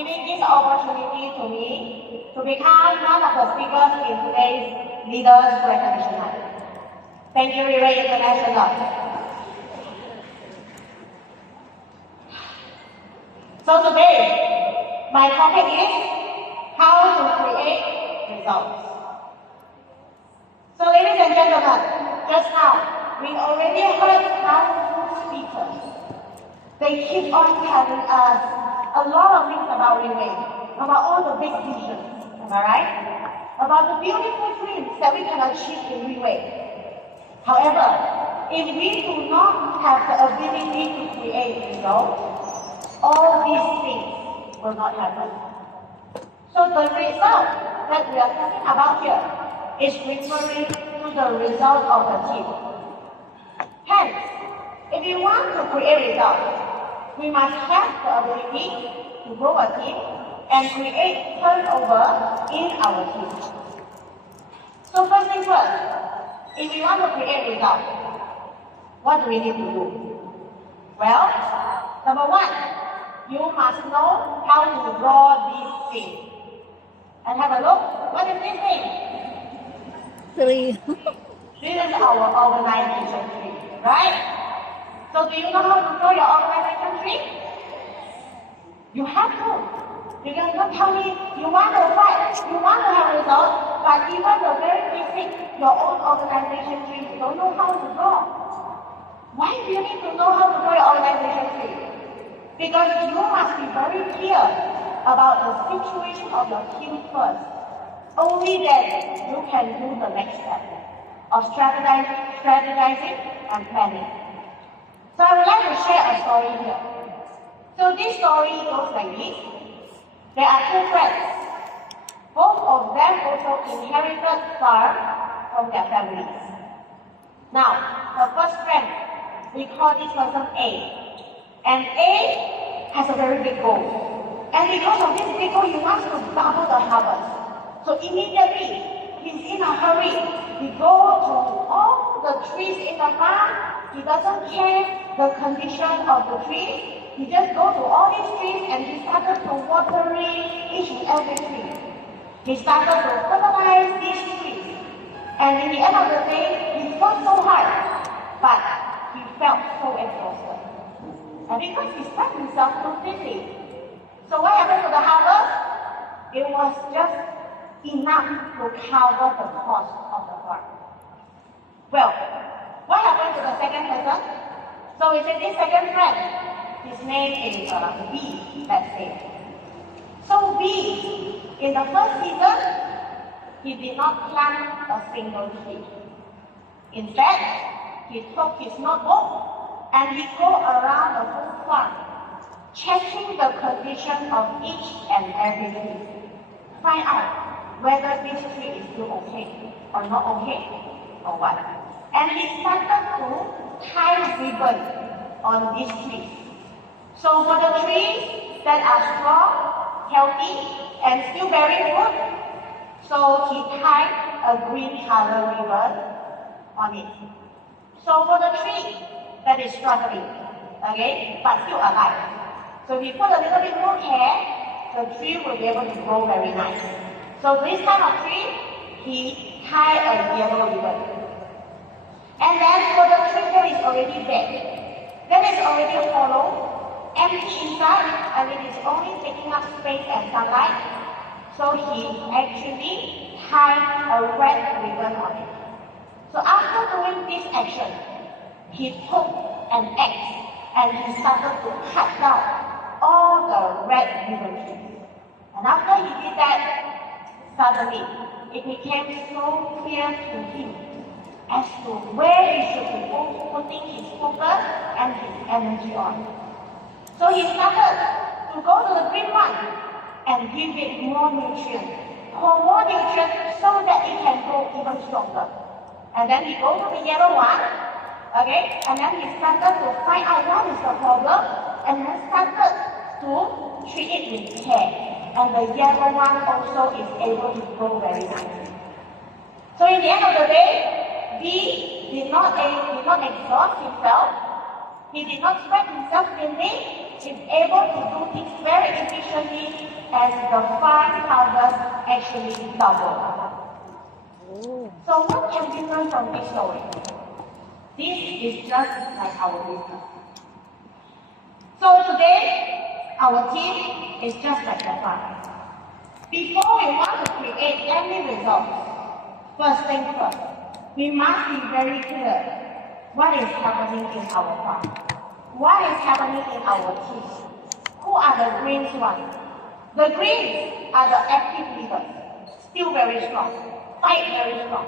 giving this opportunity to me to become one of the speakers in today's Leaders Recognition Night. Thank you, Riway International. So today, my topic is how to create results. So ladies and gentlemen, just now, we already heard powerful speakers. They keep on telling us a lot of things about Riway, about all the big visions, am I right? About the beautiful dreams that we can achieve in Riway. However, if we do not have the ability to create results, all these things will not happen. So the result that we are talking about here is referring to the result of the team. Hence, if we want to create results, we must have the ability to grow a team and create turnover in our team. So first things first, if we want to create results, what do we need to do? Well, number one, you must know how to draw this thing. And have a look, what is this thing? Three. This is our organization tree, right? So do you know how to draw your organization tree? You have to. You cannot tell me you want to fight, you want to have results, but even the very basic, your own organization tree, you don't know how to draw. Why do you need to know how to draw your organization tree? Because you must be very clear about the situation of your team first. Only then you can do the next step of strategizing and planning. So I would like to share a story here. So this story goes like this. There are two friends. Both of them also inherited farm from their families. Now, the first friend, we call this person A. And A has a very big goal. And because of this big goal, he wants to double the harvest. So immediately, he's in a hurry. He goes to all the trees in the farm. He doesn't care the condition of the trees. He just goes to all these trees and he started to watering each and every tree. He started to fertilize these trees. And in the end of the day, he fought so hard, but he felt so exhausted. And because he spread himself completely. So what happened to the harvest? It was just enough to cover the cost of the farm. Well, what happened to the second person? So we say this second friend, his name is B, let's say. So B, in the first season, he did not plant a single tree. Instead, he took his notebook and he go around the whole farm, checking the condition of each and every tree. Find out whether this tree is still okay or not okay, or what. And he started to tie ribbon on these trees. So for the trees that are strong, healthy, and still bearing fruit, so he tied a green color ribbon on it. So for the tree that is struggling, okay, but still alive. So if you put a little bit more care, the tree will be able to grow very nice. So this kind of tree, he tied a yellow ribbon. And then for the tree that is already dead, that is already hollow, empty inside, and it is only taking up space and sunlight. So he actually tied a red ribbon on it. So after doing this action, he took an axe and he started to cut down all the red ribbon trees. And after he did that, suddenly it became so clear to him as to where he should be putting his focus and his energy on. So he started to go to the green one and give it more nutrients, so that it can grow even stronger. And then he goes to the yellow one, okay, and then he started to find out what is the problem, and then started to treat it with care. And the yellow one also is able to grow very nicely. So in the end of the day, B did not exhaust himself. He did not spread himself thinly, is able to do things very efficiently and the fund harvest actually double. So what can we learn from this story? This is just like our business. So today, our team is just like the farm. Before we want to create any results, first thing first, we must be very clear what is happening in our farm. What is happening in our team? Who are the green ones? The greens are the active leaders, still very strong, fight very strong.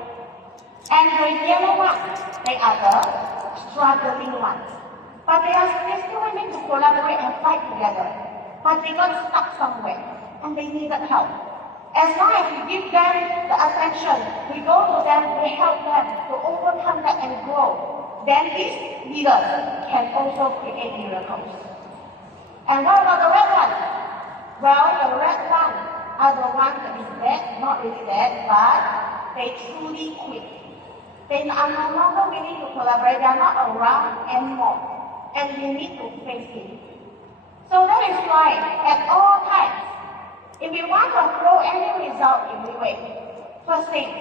And the yellow ones, they are the struggling ones. But they still willing to collaborate and fight together. But they got stuck somewhere, and they needed help. As long as we give them the attention, we go to them, we help them to overcome that and grow, then these leaders can also create miracles. And what about the red one? Well, the red one are the ones that is dead, not really dead, but they truly quit. They are no longer willing to collaborate, they are not around anymore. And we need to face it. So that is why, at all times, if we want to grow any result in Riway, first thing,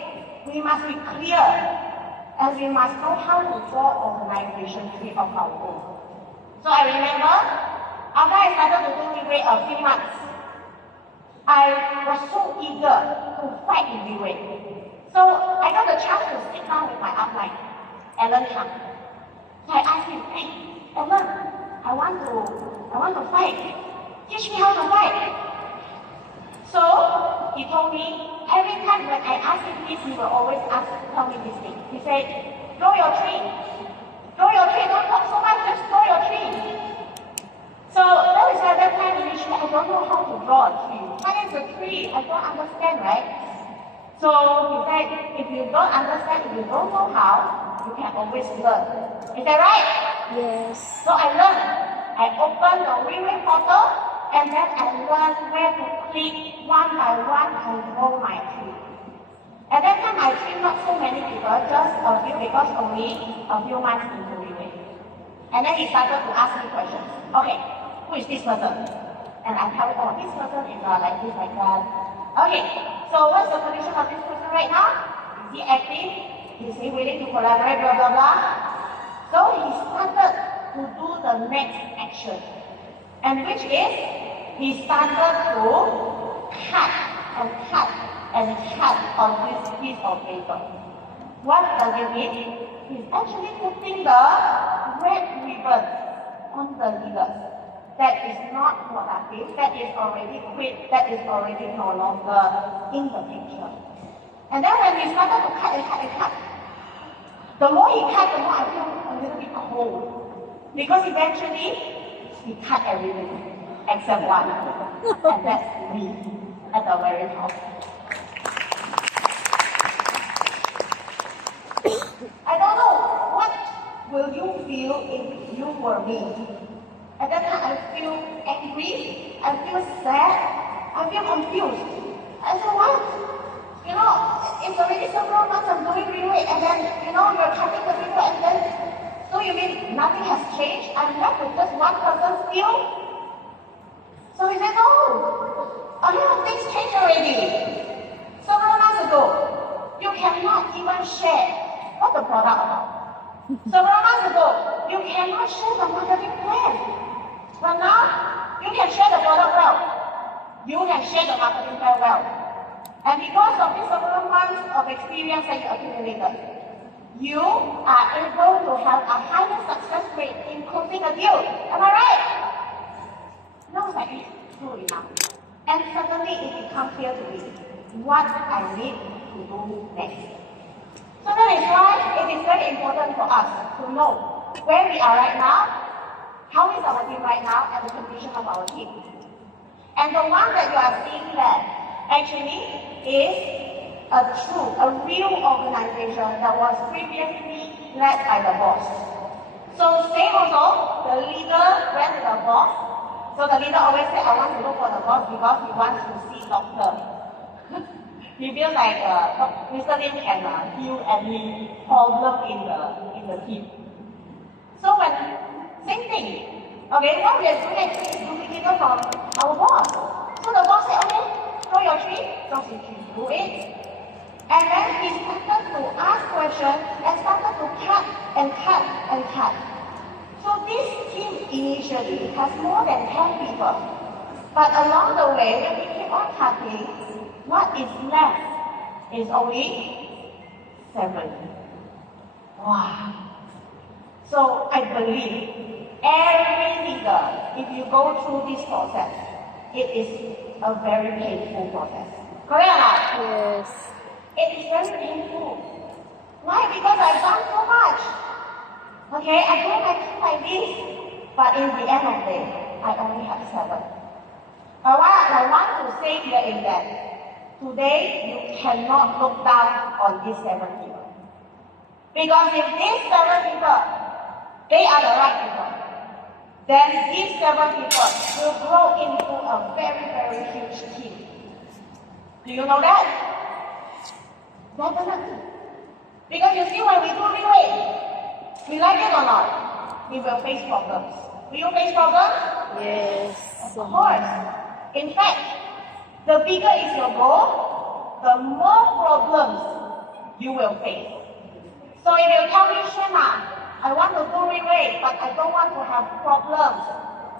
we must be clear and we must know how to draw organization tree of our own. So I remember, after I started to do Riway a few months, I was so eager to fight in Riway. So I got the chance to sit down with my upline, Alan Hang. So I asked him, hey, Alan, I want to fight. Teach me how to fight. So he told me, every time when I ask him this, he will always tell me this thing. He said, grow your tree. Grow your tree, don't talk so much, just grow your tree. So that was at that time initially, I don't know how to draw a tree. What is a tree? I don't understand, right? So he said, if you don't understand, if you don't know how, you can always learn. Is that right? Yes. So I learned. I opened the Riway portal, and then I learned where to click one by one and grow my tree. At that time, I trained not so many people, just a few, because only a few months into Riway. And then he started to ask me questions. Okay, who is this person? And I tell him, oh, this person is like this, like that. Okay, so what's the condition of this person right now? Is he active? Is he willing to collaborate, blah, blah, blah? So he started to do the next action. And which is, he started to cut and cut and cut on this piece of paper. What does it mean? He's actually putting the red ribbon on the leaders. That is not productive, that is already quit, that is already no longer in the picture. And then when we started to cut and cut and cut, the more he cut, the more I feel a little bit cold. Because eventually, he cut everything except one. And that's me at the very top. I don't know, what will you feel if you were me? At that time, I feel angry, I feel sad, I feel confused. I said, what? You know, it's already several months I'm doing Riway, and then, you know, you're cutting the people, and then, so you mean nothing has changed? I'm left with just one person still? So he said, no, a lot of things changed already. Several months ago, you cannot even share what the product about. Several months ago, you cannot share the marketing plan. But now, you can share the product well. You can share the marketing plan well. And because of these several months of experience that you accumulated, you are able to have a higher success rate in closing a deal. Am I right? No, that is true enough. And suddenly it becomes clear to me what I need to do next. So that is why it is very important for us to know where we are right now, how is our team right now, and the condition of our team. And the one that you are seeing there actually is a real organization that was previously led by the boss. So same also, the leader went to the boss. So the leader always said, I want to look for the boss because he wants to see doctor. He feels like Mr. Lim can heal any problem in the team. So when, same thing, Okay, what we are doing is duplicated from our boss. So the boss said, okay, throw your tree, throw your tree, do it. And then he started to ask questions and started to cut and cut and cut. So this team initially has more than 10 people. But along the way, when we keep on cutting, what is left is only 7. Wow. So I believe every leader, if you go through this process, it is a very painful process. Correct or not? Yes. It is very painful. Why? Because I've done so much. Okay, I do my team like this, but in the end of the day, I only have 7. But what I want to say here is that today you cannot look down on these 7 people. Because if these 7 people, they are the right people, then these 7 people will grow into a very, very huge team. Do you know that? Definitely. Because you see, when we do Riway, we like it or not, we will face problems. Will you face problems? Yes. Of course. In fact, the bigger is your goal, the more problems you will face. So if you tell me, Shena, I want to do Riway, but I don't want to have problems,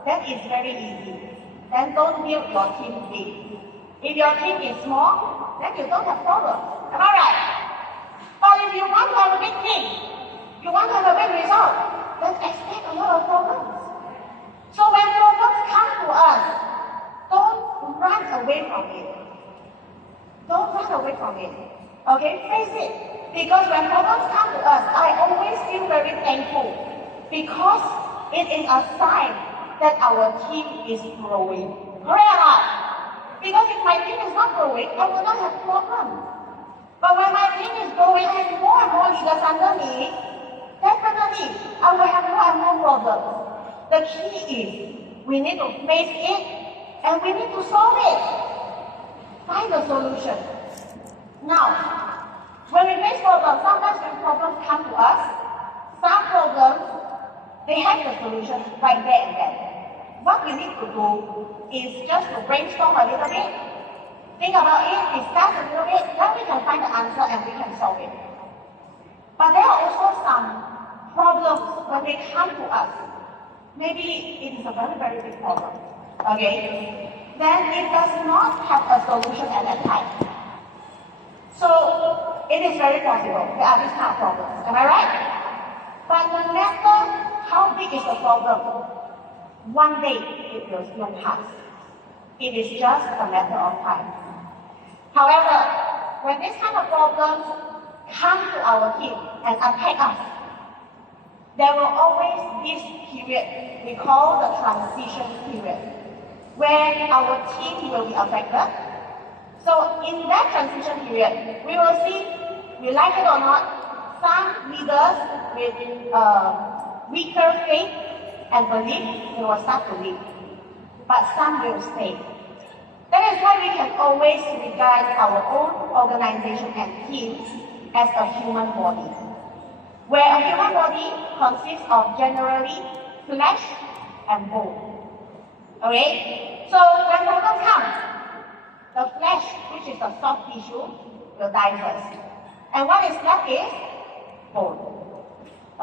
then it's very easy. Then don't build your team big. If your team is small, then you don't have problems. Am I right? But if you want to have a big team, you want to have a big result, then expect a lot of problems. So when problems come to us, don't run away from it. Don't run away from it. Okay, face it. Because when problems come to us, I always feel very thankful because it is a sign that our team is growing. Correct or not? Because if my team is not growing, I will not have problems. But when my team is growing and more leaders under me, definitely I will have more and more problems. The key is we need to face it and we need to solve it. Find a solution. Now, when we face problems, sometimes when problems come to us, some problems, they have the solution right there and then. What we need to do is just to brainstorm a little bit, think about it, discuss a little bit, then we can find the answer and we can solve it. But there are also some problems when they come to us. Maybe it is a very, very big problem. Okay? Then it does not have a solution at that time. So it is very possible there are these kind of problems. Am I right? But no matter how big is the problem, one day it will still pass. It is just a matter of time. However, when this kind of problems come to our team and attack us, there will always be this period we call the transition period, where our team will be affected. So in that transition period, we will see, we like it or not, some leaders with weaker faith and belief, they will start to leave. But some will stay. That is why we can always regard our own organization and teams as a human body, where a human body consists of generally flesh and bone. Okay? So when problems come, the flesh, which is the soft tissue, will die first. And what is left is bone.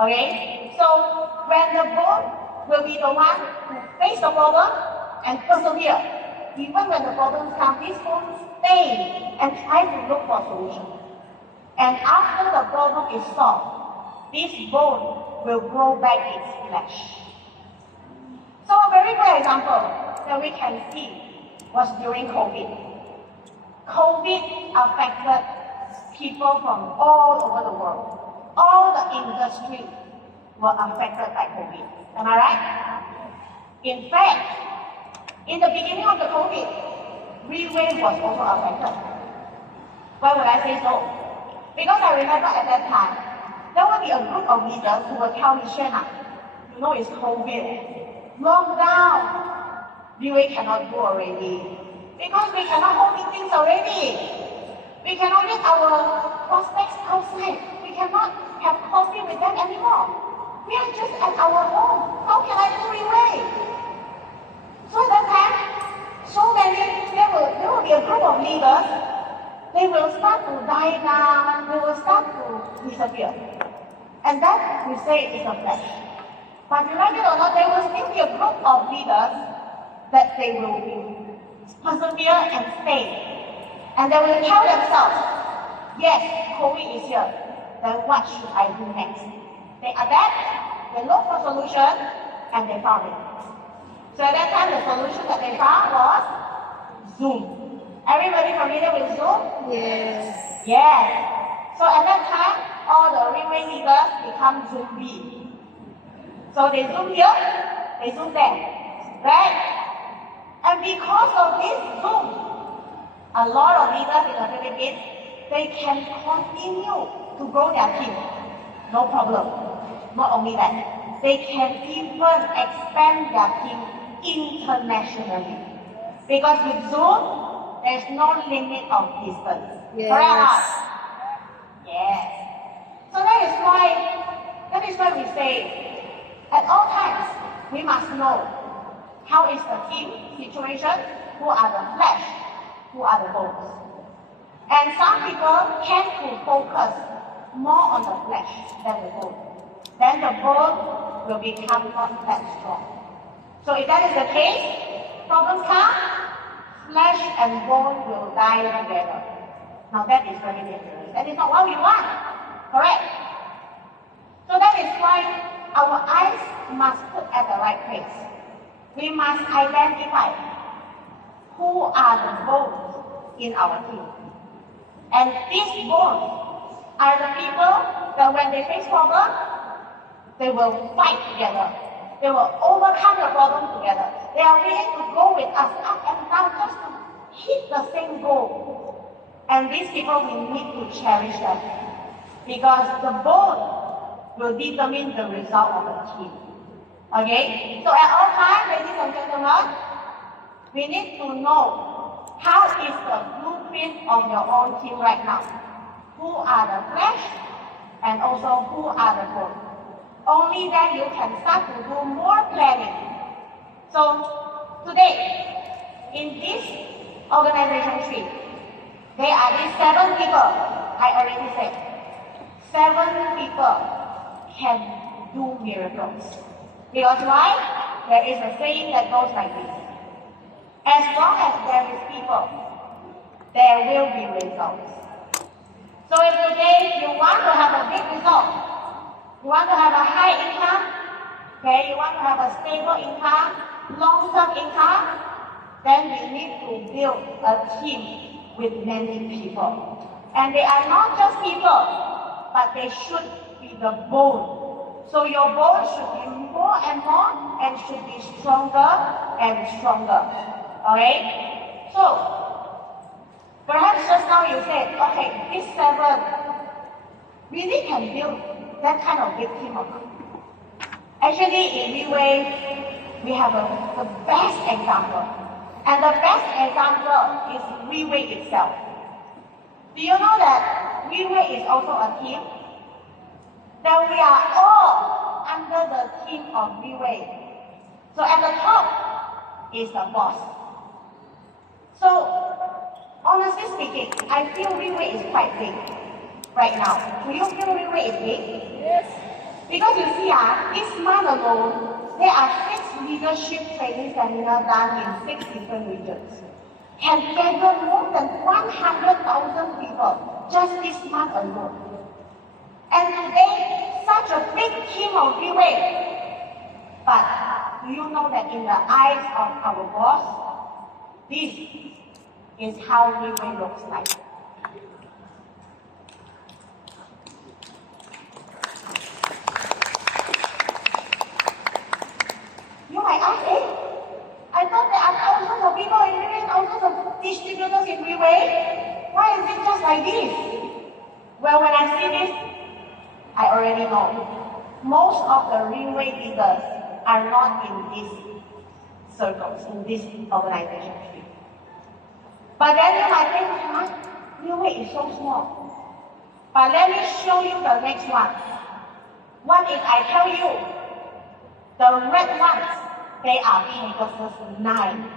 Okay? So when the bone will be the one who face the problem and persevere, even when the problems come, this bone stay and try to look for a solution. And after the problem is solved, this bone will grow back its flesh. So a very good example that we can see was during COVID. COVID affected people from all over the world. All the industries were affected by COVID. Am I right? In fact, in the beginning of the COVID, Riway was also affected. Why would I say so? Because I remember at that time, there will be a group of leaders who will tell me, Shena, you know it's COVID. Lockdown. Riway cannot do already. Because we cannot hold meetings already. We cannot meet our prospects outside. We cannot have coffee with them anymore. We are just at our home. How can I do Riway? So at that time, so many, there will be a group of leaders. They will start to die down. They will start to disappear. And that we say is a flash. But you like it or not, there will still be a group of leaders that they will persevere and stay. And they will tell themselves, yes, COVID is here. Then what should I do next? They adapt, they look for solution, and they found it. So at that time, the solution that they found was Zoom. Everybody familiar with Zoom? Yes. Yes. So at that time, all the Riway leaders become Zombie. So they Zoom here, they Zoom there, right? And because of this Zoom, a lot of leaders in the Philippines, they can continue to grow their team. No problem. Not only that, they can even expand their team internationally. Because with Zoom, there's no limit of distance. Yes. Correct? Yes. So that is why we say, at all times, we must know how is the team situation, who are the flesh, who are the bones. And some people tend to focus more on the flesh than the bone. Then the bone will become not that strong. So if that is the case, problems come, flesh and bone will die together. Now that is very dangerous. That is not what we want. Correct? So that is why our eyes must put at the right place. We must identify who are the bones in our team. And these bones are the people that when they face problems, they will fight together. They will overcome the problem together. They are willing to go with us up and down just to hit the same goal. And these people, we need to cherish them. Because the bone will determine the result of the team. Okay? So at all times, ladies and gentlemen, we need to know how is the blueprint of your own team right now. Who are the flesh and also who are the bone. Only then you can start to do more planning. So today, in this organization tree, there are these 7 people, I already said. 7 people can do miracles. Because why? There is a saying that goes like this. As long as there is people, there will be results. So if today you want to have a big result, you want to have a high income, okay, you want to have a stable income, long-term income, then we need to build a team with many people. And they are not just people, but they should be the bone. So your bone should be more and more and should be stronger and stronger. Alright? So, perhaps just now you said, okay, these 7 really can build that kind of big team. Actually, in Riway, we have the best example. And the best example is Riway itself. Do you know that Riway is also a team? That we are all under the team of Riway. So at the top is the boss. So, honestly speaking, I feel Riway is quite big right now. Do you feel Riway is big? Yes. Because you see, this month alone, there are 6 leadership training seminars done in 6 different regions. Can gather more than 100,000 people just this month alone. And today, such a big team of Riway. But do you know that in the eyes of our boss, this is how Riway looks like. You might ask, I thought there are thousands of people in Riway, thousands of distributors in Riway. Why is it just like this? Well, when I see this, I already know. Most of the Riway leaders are not in these circles, in this organization. But then you might think, Riway is so small. But let me show you the next one. One is I tell you, the red ones, they are being versus 9.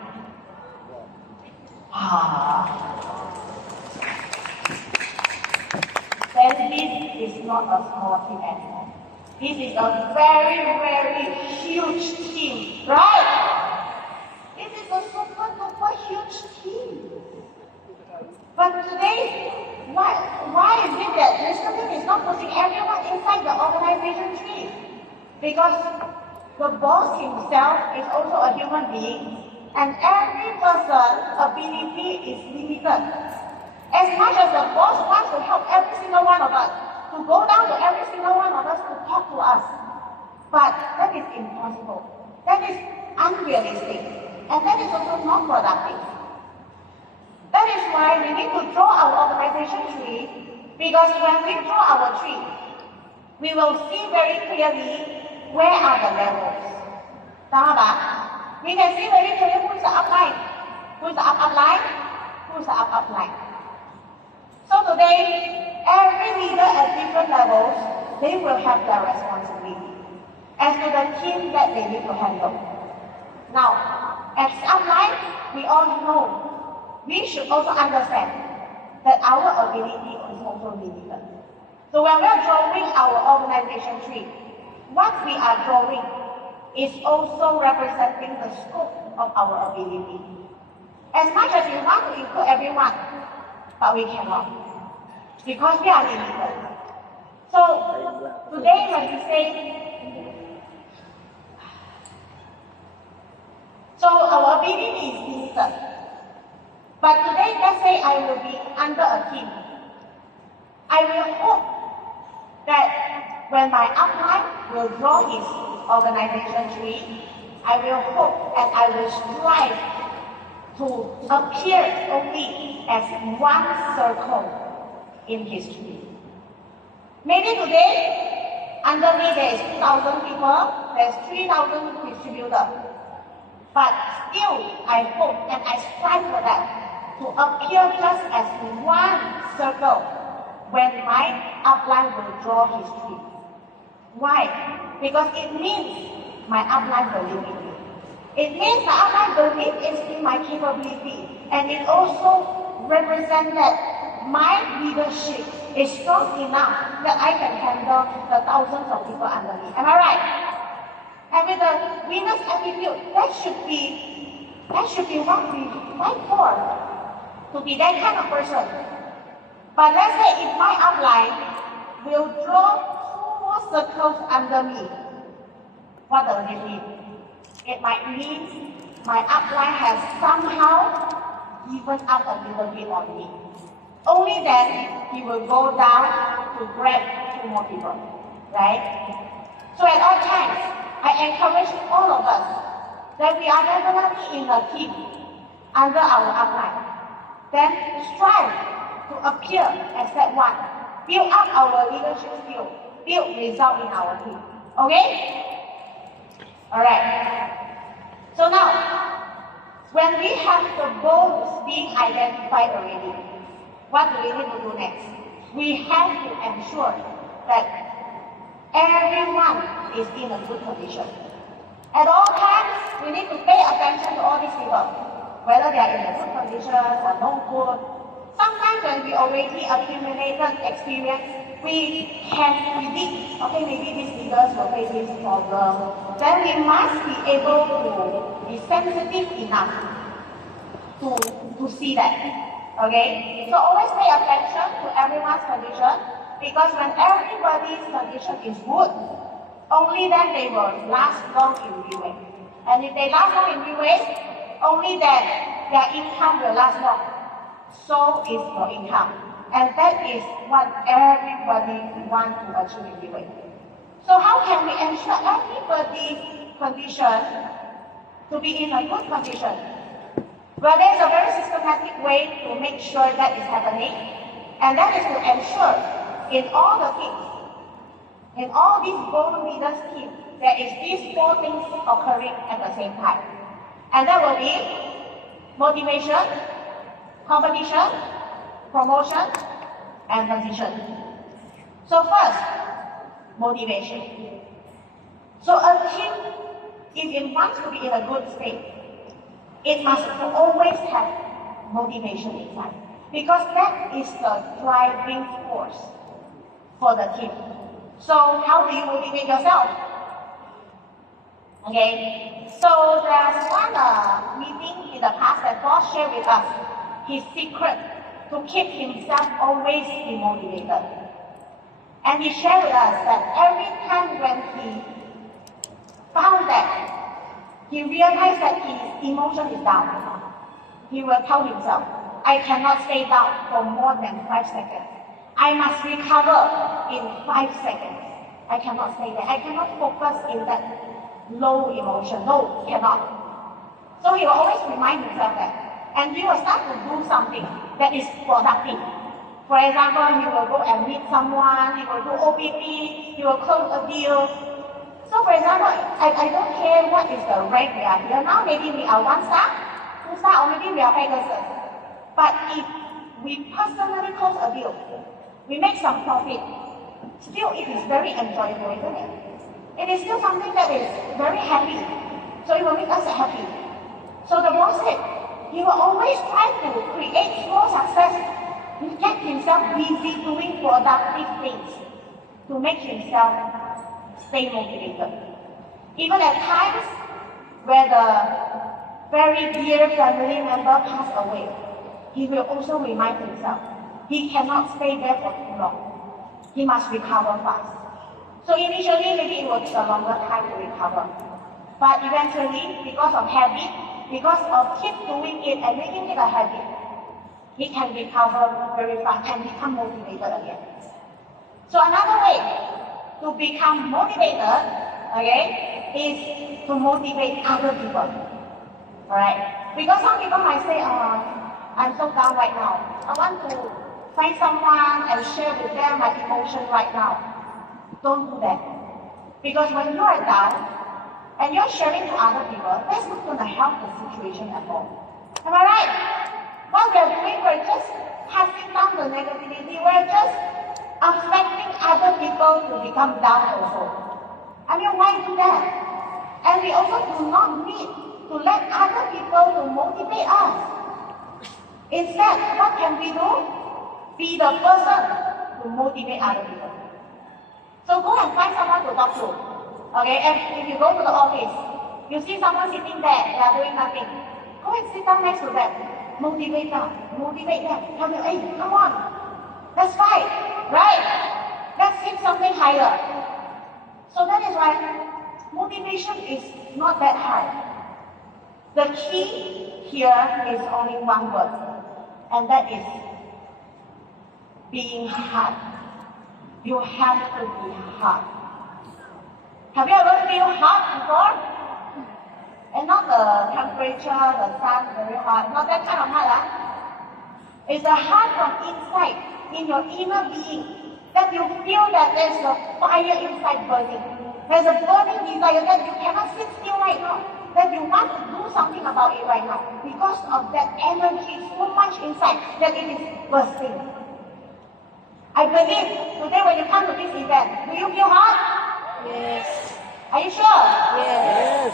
Then this is not a small team anymore. This is a very, very huge team, right? This is a super duper huge team. But today, why is it that Mr. Lim is not putting everyone inside the organization tree? Because the boss himself is also a human being, and every person's ability is limited. As much as the boss wants to help every single one of us, to go down to every single one of us to talk to us, but that is impossible. That is unrealistic, and that is also not productive. That is why we need to draw our organization tree, because when we draw our tree, we will see very clearly where are the levels. We can see very clearly who is the upline, who is the upline, who is the upline. So today, every leader at different levels, they will have their responsibility as to the team that they need to handle. Now, as upline, we all know we should also understand that our ability is also limited. So when we are drawing our organization tree, what we are drawing is also representing the scope of our ability. As much as we want to include everyone, but we cannot, because we are limited. So today when we say, so our ability is limited. But today, let's say I will be under a team. I will hope that when my upline will draw his organization tree, I will hope and I will strive to appear only as one circle in his tree. Maybe today, under me there is 2,000 people, there's 3,000 distributors. But still, I hope and I strive for that, to appear just as one circle when my upline will draw his tree. Why? Because it means my upline believe in me. It means the upline believes in my capability, and it also represents that my leadership is strong enough that I can handle the thousands of people under me. Am I right? And with the winner's attitude, that should be what we fight for. To be that kind of person. But let's say if my upline will draw 2 more circles under me, what does it mean? It might mean my upline has somehow given up a little bit on me. Only then he will go down to grab 2 more people, right? So at all times, I encourage all of us that we are definitely in a team under our upline. Then strive to appear as that one. Build up our leadership skill. Build result in our team. Okay? Alright. So now, when we have the goals being identified already, what do we need to do next? We have to ensure that everyone is in a good condition. At all times, we need to pay attention to all these people. Whether they are in a good condition or no good. Sometimes when we already accumulated experience, we can predict, okay, maybe these leaders will face this problem. Then we must be able to be sensitive enough to see that. Okay? So always pay attention to everyone's condition, because when everybody's condition is good, only then they will last long in Riway. And if they last long in Riway, only then their income will last long. So is your income. And that is what everybody wants to achieve in Riway. So how can we ensure everybody's condition to be in a good condition? Well, there's a very systematic way to make sure that is happening. And that is to ensure in all the teams, in all these goal leaders teams, there is these 4 things occurring at the same time. And that will be motivation, competition, promotion, and transition. So first, motivation. So a team, if it wants to be in a good state, it must always have motivation inside. Because that is the driving force for the team. So how do you motivate yourself? Okay, so there's one meeting in the past that boss shared with us his secret to keep himself always be motivated. And he shared with us that every time when he found that he realized that his emotion is down, he will tell himself, I cannot stay down for more than 5 seconds. I must recover in 5 seconds. I cannot stay there. I cannot focus in that low emotion. No, cannot. So he will always remind himself that. And he will start to do something that is productive. For example, he will go and meet someone, he will do OPP, he will close a deal. So for example, I don't care what is the rank we are here now. Maybe we are 1 star, 2 star, or maybe we are Pegasus. But if we personally close a deal, we make some profit, still it is very enjoyable, isn't it? It is still something that is very happy. So it will make us happy. So the boss said, he will always try to create small success. He get himself busy doing productive things to make himself stay motivated. Even at times where the very dear family member passed away, he will also remind himself, he cannot stay there for too long. He must recover fast. So initially, maybe it will take a longer time to recover. But eventually, because of habit, because of keep doing it and making it a habit, he can recover very fast and become motivated again. So another way to become motivated, okay, is to motivate other people. Alright? Because some people might say, I'm so down right now. I want to find someone and share with them my emotion right now. Don't do that. Because when you are down and you're sharing to other people, that's not going to help the situation at all. Am I right? What we are doing, we're just passing down the negativity. We're just affecting other people to become down also. I mean, why do that? And we also do not need to let other people to motivate us. Instead, what can we do? Be the person to motivate other people. So go and find someone to talk to. Okay, and if you go to the office, you see someone sitting there, they are doing nothing. Go and sit down next to them. Motivate them. Motivate them. Tell them, hey, come on. Let's fight. Right? Let's hit something higher. So that is why motivation is not that hard. The key here is only one word, and that is being hard. You have to be hard. Have you ever felt hot before? And not the temperature, the sun very hot, not that kind of hot. It's the heart from inside, in your inner being, that you feel that there's a fire inside burning. There's a burning desire that you cannot sit still right now, that you want to do something about it right now. Because of that energy so much inside that it is bursting. I believe today when you come to this event, do you feel hot? Yes. Are you sure? Yes.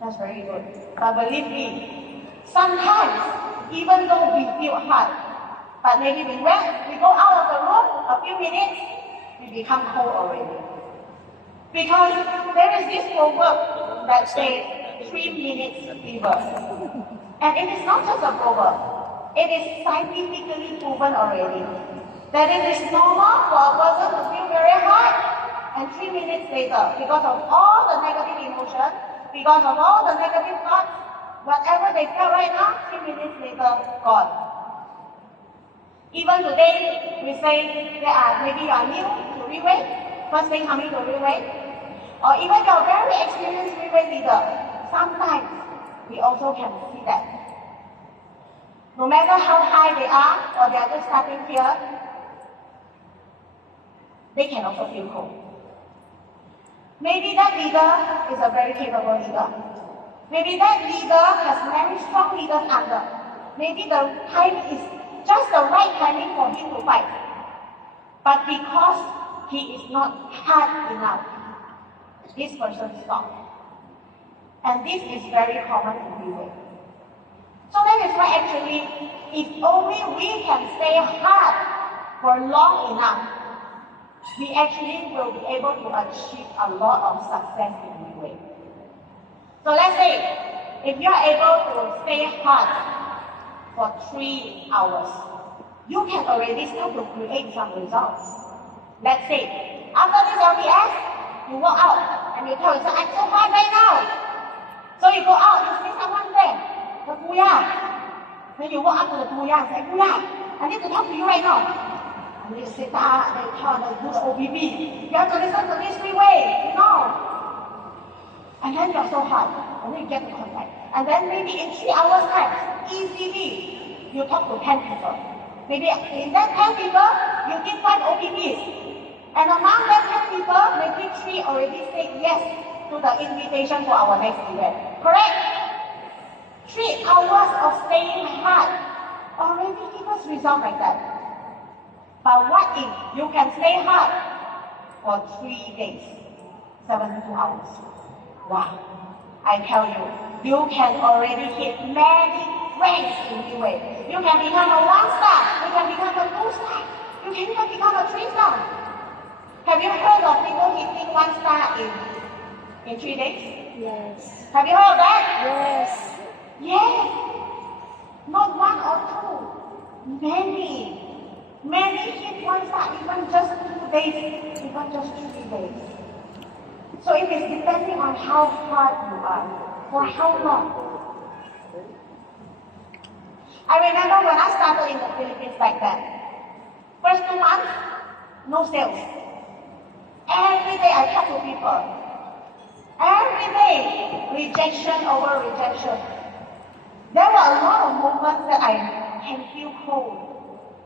That's very good. But believe me, sometimes, even though we feel hot, but maybe we go out of the room a few minutes, we become cold already. Because there is this proverb that says 3 minutes fever. And it is not just a proverb. It is scientifically proven already. That it is normal for a person to feel very hot, and 3 minutes later, because of all the negative emotion, because of all the negative thoughts, whatever they felt right now, 3 minutes later, gone. Even today, we say maybe you are new to Riway, first thing coming to Riway, or even you are very experienced Riway leader. Sometimes we also can see that. No matter how high they are, or they are just starting here, they can also feel cold. Maybe that leader is a very capable leader. Maybe that leader has many strong leaders under. Maybe the time is just the right timing for him to fight. But because he is not hard enough, this person stops. And this is very common in Riway. So that is why actually, if only we can stay hard for long enough, we actually will be able to achieve a lot of success in Riway. So let's say, if you are able to stay hard for 3 hours, you can already start to create some results. Let's say, after this LTS, you walk out and you tell yourself, I'm so hard right now. So you go out, you see someone there, the Booyah. Then you walk up to the Booyah and say, Booyah, I need to talk to you right now. And you sit down and you tell them, do the OBB. You have to listen to this Riway, you know. And then you're so hard, and then you get the contact. And then maybe in 3 hours time, easily, you talk to 10 people. Maybe in that 10 people, you give 5 OBBs. And among that 10 people, maybe 3 already say yes to the invitation for our next event. Correct? 3 hours of staying hard already give us results like that. But what if you can stay hard for 3 days, 72 hours? Wow! I tell you, you can already hit many ranks in Riway. You can become a 1-star, you can become a 2-star, you can even become a 3-star. Have you heard of people hitting 1-star in 3 days? Yes. Have you heard of that? Yes. Yes. Not 1 or 2. Many. Many hit 1-star even just 2 days, even just 3 days. So it is depending on how hard you are, for how long. I remember when I started in the Philippines back then. First 2 months, no sales. Every day I talk to people. Every day, rejection over rejection. There were a lot of moments that I can feel cold.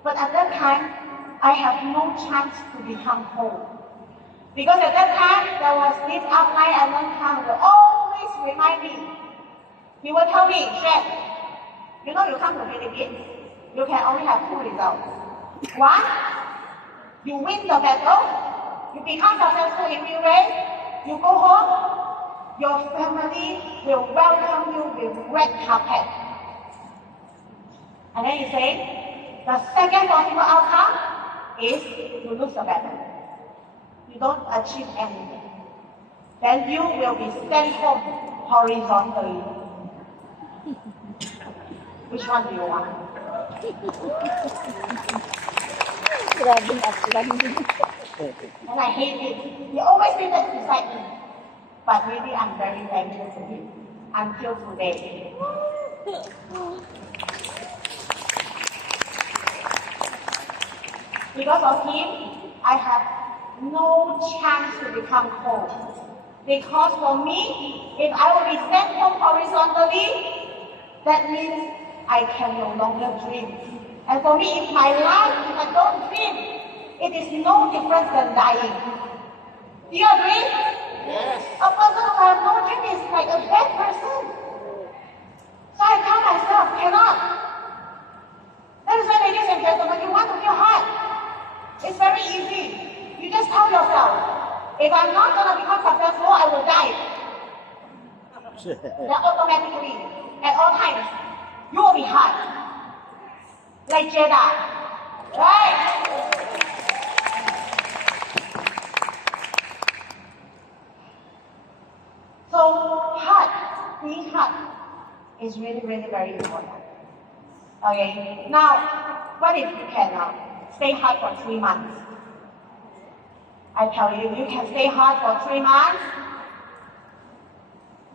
But at that time, I have no chance to become cold. Because at that time, there was this upline and one time will always remind me. He will tell me, Shen, you know you come to Philippines, you can only have 2 results. 1, you win the battle, you become successful in Riway, you go home, your family will welcome you with red carpet. And then you say, the second possible outcome is you lose the battle. You don't achieve anything. Then you will be sent home horizontally. Which one do you want? And I hate it. He always did that beside me. But really, I'm very thankful to him until today. Because of him, I have no chance to become cold. Because for me, if I will be sent home horizontally, that means I can no longer dream. And for me, if my life, if I don't dream, it is no different than dying. Do you agree? Yes. A person who has no dream is like a dead person. So I tell myself, cannot. That is why, ladies and gentlemen, you want to feel hard. It's very easy. You just tell yourself, if I'm not going to become successful, I will die. Then automatically, at all times, you will be hard. Like Jedi. Right? So, being hard is really, really very important. Okay, now, what if you can stay hard for 3 months? I tell you, you can stay hard for 3 months.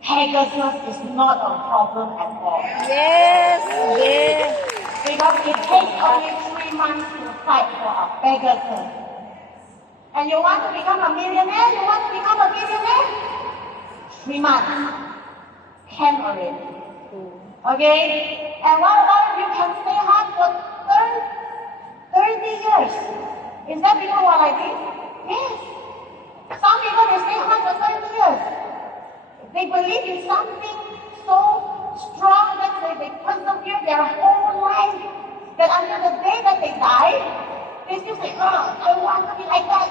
Pegasus is not a problem at all. Yes. Yes. Because it takes only 3 months to fight for a Pegasus. And you want to become a millionaire? You want to become a billionaire? 3 months. Can already. Okay? And what about if you can stay hard for 30 years? Is that people who are like this? Yes. Some people, they stay hard for 30 years. They believe in something so strong that they persevere their whole life. That until the day that they die, they still say, oh, I want to be like that.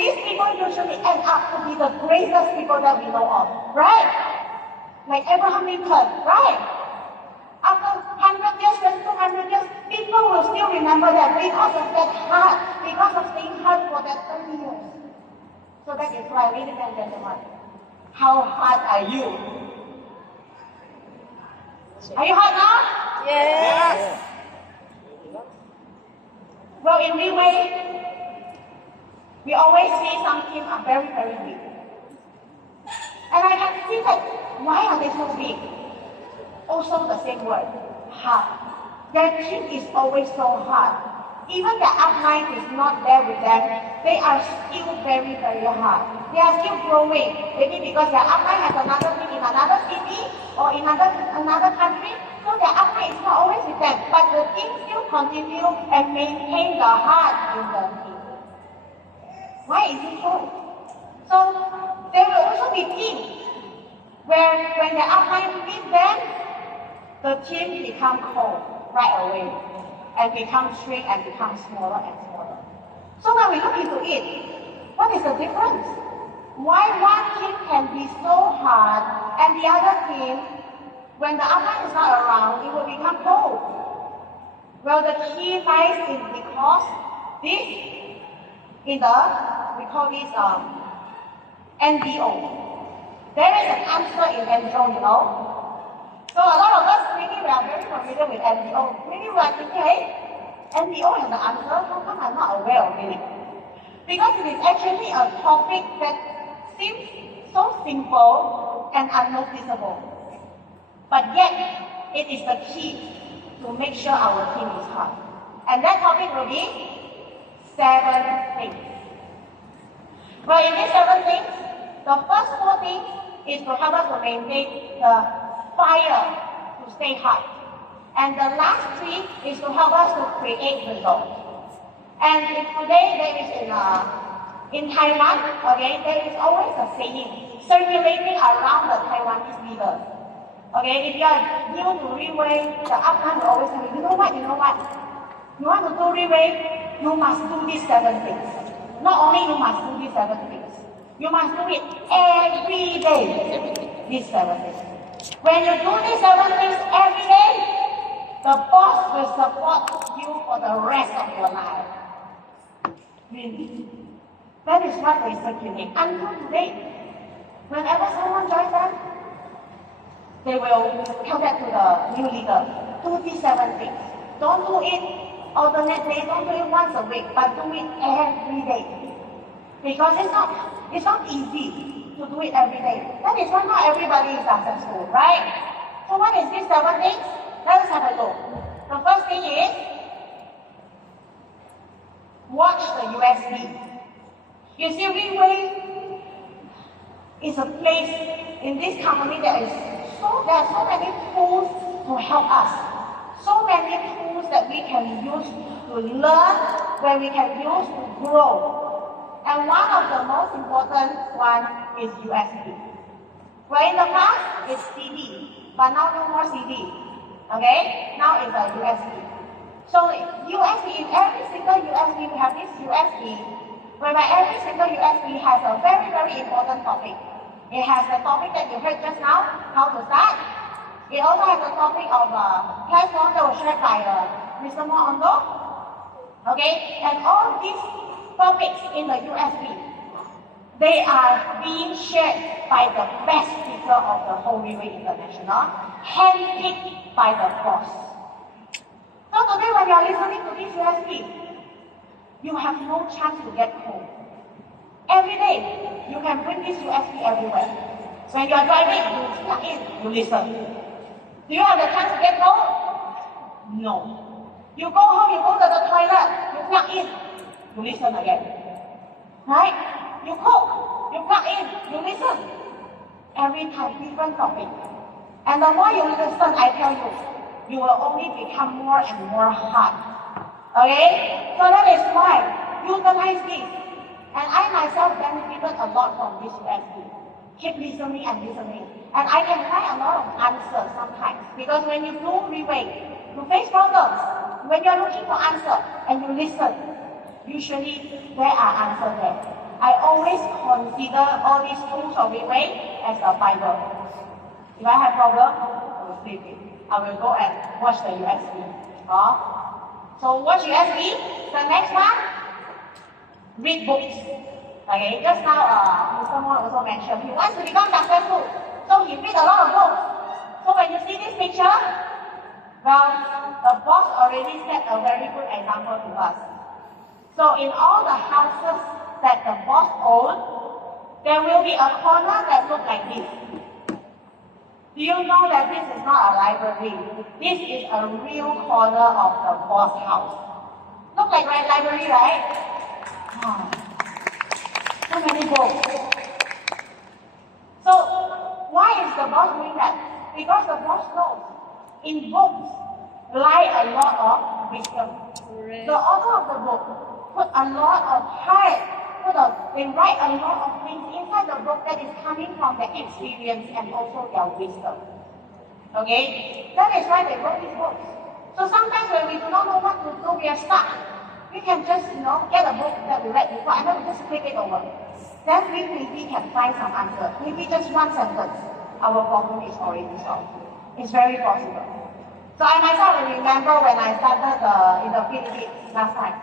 these people usually end up to be the greatest people that we know of, right? Like Abraham Lincoln, right? After 100 years and 200 years, people will still remember that because of that heart, because of staying hard for that 30 years. So that is why, ladies and gentlemen, how hard are you? Are you hard now? Yes. Well, in Riway, we always see some teams are very, very big. And I can see that, why are they so big? Also the same word, hard. Their team is always so hard. Even the upline is not there with them, they are still very, very hard. They are still growing. Maybe because their upline has another team in another city or in another country, so their upline is not always with them. But the team still continue and maintain the heart in the team. Why is it so? So there will also be teams where when the upline leaves them, the team becomes cold right away and becomes shrink and becomes smaller and smaller. So when we look into it, what is the difference? Why one team can be so hard and the other team, when the upline is not around, it will become cold? Well, the key lies in because this, we call this NDO. There is an answer in NDO, you know. So a lot of us, maybe we are very familiar with NDO. Maybe we are thinking, hey, NDO has the answer, how come I'm not aware of it? Because it is actually a topic that seems so simple and unnoticeable. But yet, it is the key to make sure our team is hard. And that topic will be 7 things. Well, in these 7 things, the first 4 things is to help us to maintain the fire to stay hot. And the last 3 is to help us to create results. And today there is in Taiwan, okay, there is always a saying circulating around the Taiwanese leaders. Okay, if you are new to Riway, the upline will always tell you know what? You want to do Riway, you must do these 7 things. Not only you must do these 7 things, you must do it every day, these 7 things. When you do these 7 things every day, the boss will support you for the rest of your life. Really. That is what they circulate. Until today, whenever someone joins them, they will tell that to the new leader. Do these 7 things. Don't do it alternate days, don't do it once a week, but do it every day. Because it's not easy to do it every day. That is why not everybody is successful, right? So what is these 7 things? Let us have a look. The first thing is watch the USB. You see, Riway is a place in this company that there are so many tools to help us. So many tools that we can use to learn, where we can use to grow. And one of the most important one is USB. Where in the past, it's CD, but now no more CD. Okay? Now it's a USB. So USB, in every single USB, we have this USB, whereby every single USB has a very, very important topic. It has the topic that you heard just now, how to start. It also has the topic of platform that was shared by Mr. Mo Ondo. Okay? And all these topics in the USB, they are being shared by the best speaker of the whole Riway International, handpicked by the boss. So today when you are listening to this USB, you have no chance to get home. Every day, you can bring this USB everywhere. So when you are driving, you plug in, you listen. Do you have the chance to get home? No. You go home, you go to the toilet, you plug in, you listen again. Right? You cook, you plug in, you listen. Every time, different topic. And the more you listen, I tell you, you will only become more and more hard. Okay? So that is why, utilize this. And I myself benefited a lot from this USB. Keep listening and listening. And I can find a lot of answers sometimes. Because when you do Riway, you face problems. When you're looking for answer and you listen, usually there are answers there. I always consider all these tools of Riway as a Bible. If I have problem, I will sleep it. I will go and watch the USB. So watch USB. The next one, read books. Okay, just now someone also mentioned he wants to become successful. So he read a lot of books. So when you see this picture, well, the boss already set a very good example to us. So in all the houses that the boss owns, there will be a corner that looks like this. Do you know that this is not a library? This is a real corner of the boss house. Look like a library, right? Wow. So many books. So why is the boss doing that? Because the boss knows in books lie a lot of wisdom. The author of the book put a lot of heart, they write a lot of things inside the book that is coming from their experience and also their wisdom. Okay? That is why they wrote these books. So sometimes when we do not know what to do, we are stuck. We can just, get a book that we read before and then we just click it over. Then we maybe can find some answer. Maybe just one sentence. Our problem is already solved. It's very possible. So I myself remember when I started in the Philippines last time.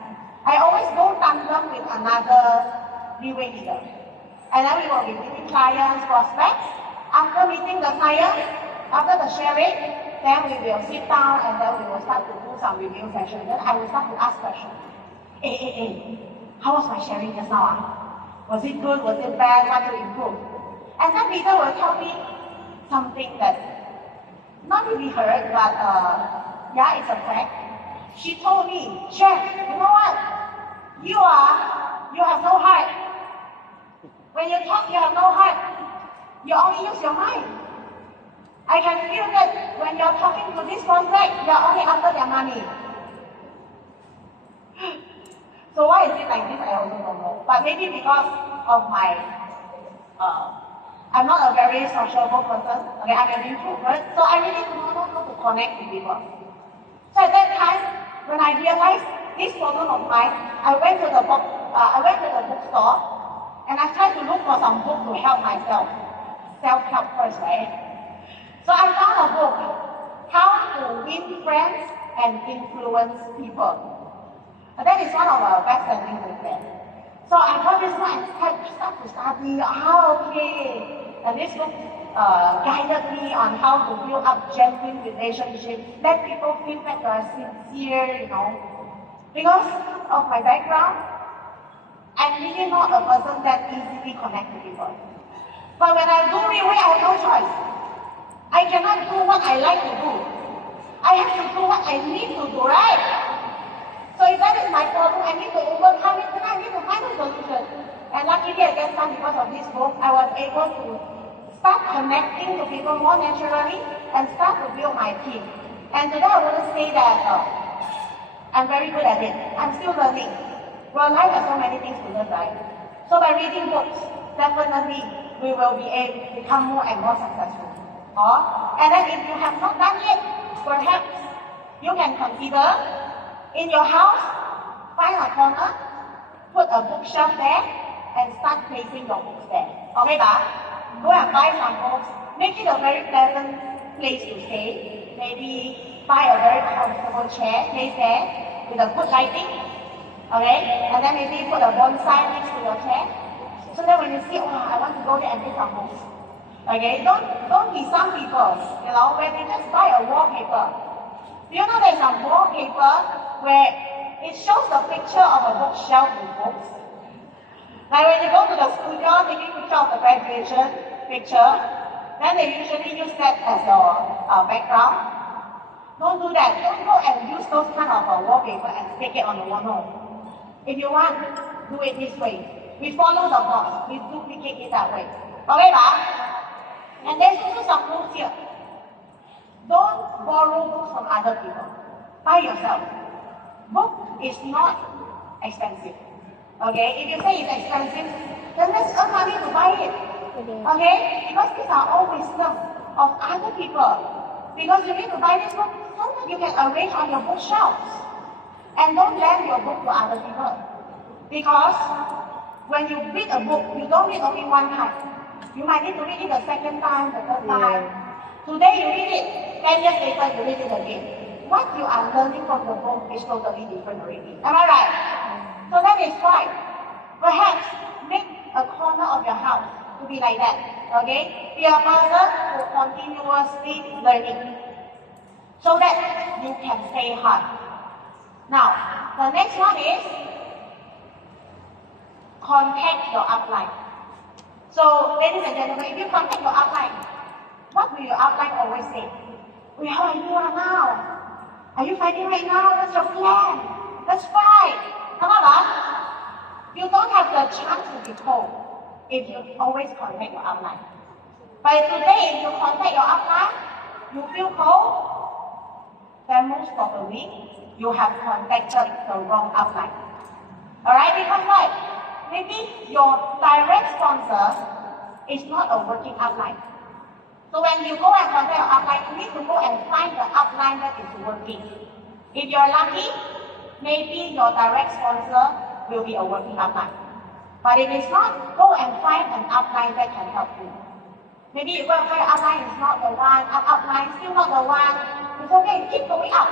I always go tandem with another Riway leader. And then we will be meeting clients, prospects. After meeting the client, after the sharing, then we will sit down and then we will start to do some review session. Then I will start to ask questions. How was my sharing just now? Was it good? Was it bad? What to improve? And then Peter will tell me something that not really heard, but yeah, it's a fact. She told me, Chef, you know what? You have no heart. When you talk, you have no heart. You only use your mind. I can feel that when you're talking to this prospect, you're only after their money. So why is it like this? I also don't know. But maybe because of my, I'm not a very sociable person. Okay, I'm an introvert, so I really don't know how to connect with people. So at that time, when I realized this problem of mine, I went to the bookstore, and I tried to look for some book to help myself. Self-help first, right? So I found a book, How to Win Friends and Influence People. That is one of our best-selling books there. So I got this one and start to study. Okay. And this book guided me on how to build up genuine relationships, let people feel that you are sincere, Because of my background, I'm really not a person that easily connects with people. But when I do Riway, I have no choice. I cannot do what I like to do. I have to do what I need to do, right? So if that is my problem, I need to overcome it, then I need to find a solution. And luckily at that time, because of this book, I was able to start connecting to people more naturally and start to build my team. And today I wouldn't say that I'm very good at it. I'm still learning. Well, life has so many things to learn, right? So by reading books, definitely we will be able to become more and more successful. And then if you have not done it, perhaps you can consider in your house, find a corner, put a bookshelf there, and start placing your books there. Okay, ba? Go and buy some books, make it a very pleasant place to stay. Maybe buy a very comfortable chair, place there, with a good lighting. Okay? And then maybe put a bonsai next to your chair. So that when you see, I want to go there and take some books. Okay? Don't be some people, where they just buy a wallpaper. Do you know there's some wallpaper where it shows the picture of a bookshelf with books? Like when you go to the studio taking picture of the graduation picture, then they usually use that as your background. Don't do that. Don't go and use those kind of wallpaper and stick it on the wall. No. If you want, do it this way. We follow the box. We duplicate it that way. Okay, ba? And there's also some rules here. Don't borrow books from other people. Buy yourself. Book is not expensive. Okay? If you say it's expensive, then let's earn money to buy it. Okay? Because these are all wisdom of other people. Because you need to buy this book so that you can arrange on your bookshelves. And don't lend your book to other people. Because when you read a book, you don't read only one time. You might need to read it the second time, the third time. Today you read it, 10 years later you read it again. What you are learning from the book is totally different already. Am I right? So that is why, perhaps make a corner of your house to be like that. Okay? Be a person who continuously learning, so that you can stay hard. Now, the next one is contact your upline. So, ladies and gentlemen, if you contact your upline, what will your upline always say? Well, how are you now? Are you fighting right now? What's your plan? Let's fight. Come on, you don't have the chance to be cold if you always contact your upline. But today, if you contact your upline, you feel cold, then most probably you have contacted the wrong upline. Alright, because what? Maybe your direct sponsor is not a working upline. So when you go and contact your upline, you need to go and find the upline that is working. If you're lucky, maybe your direct sponsor will be a working upline. But if it's not, go and find an upline that can help you. Maybe you go and find an upline is not the one, an upline still not the one. It's okay, keep going up.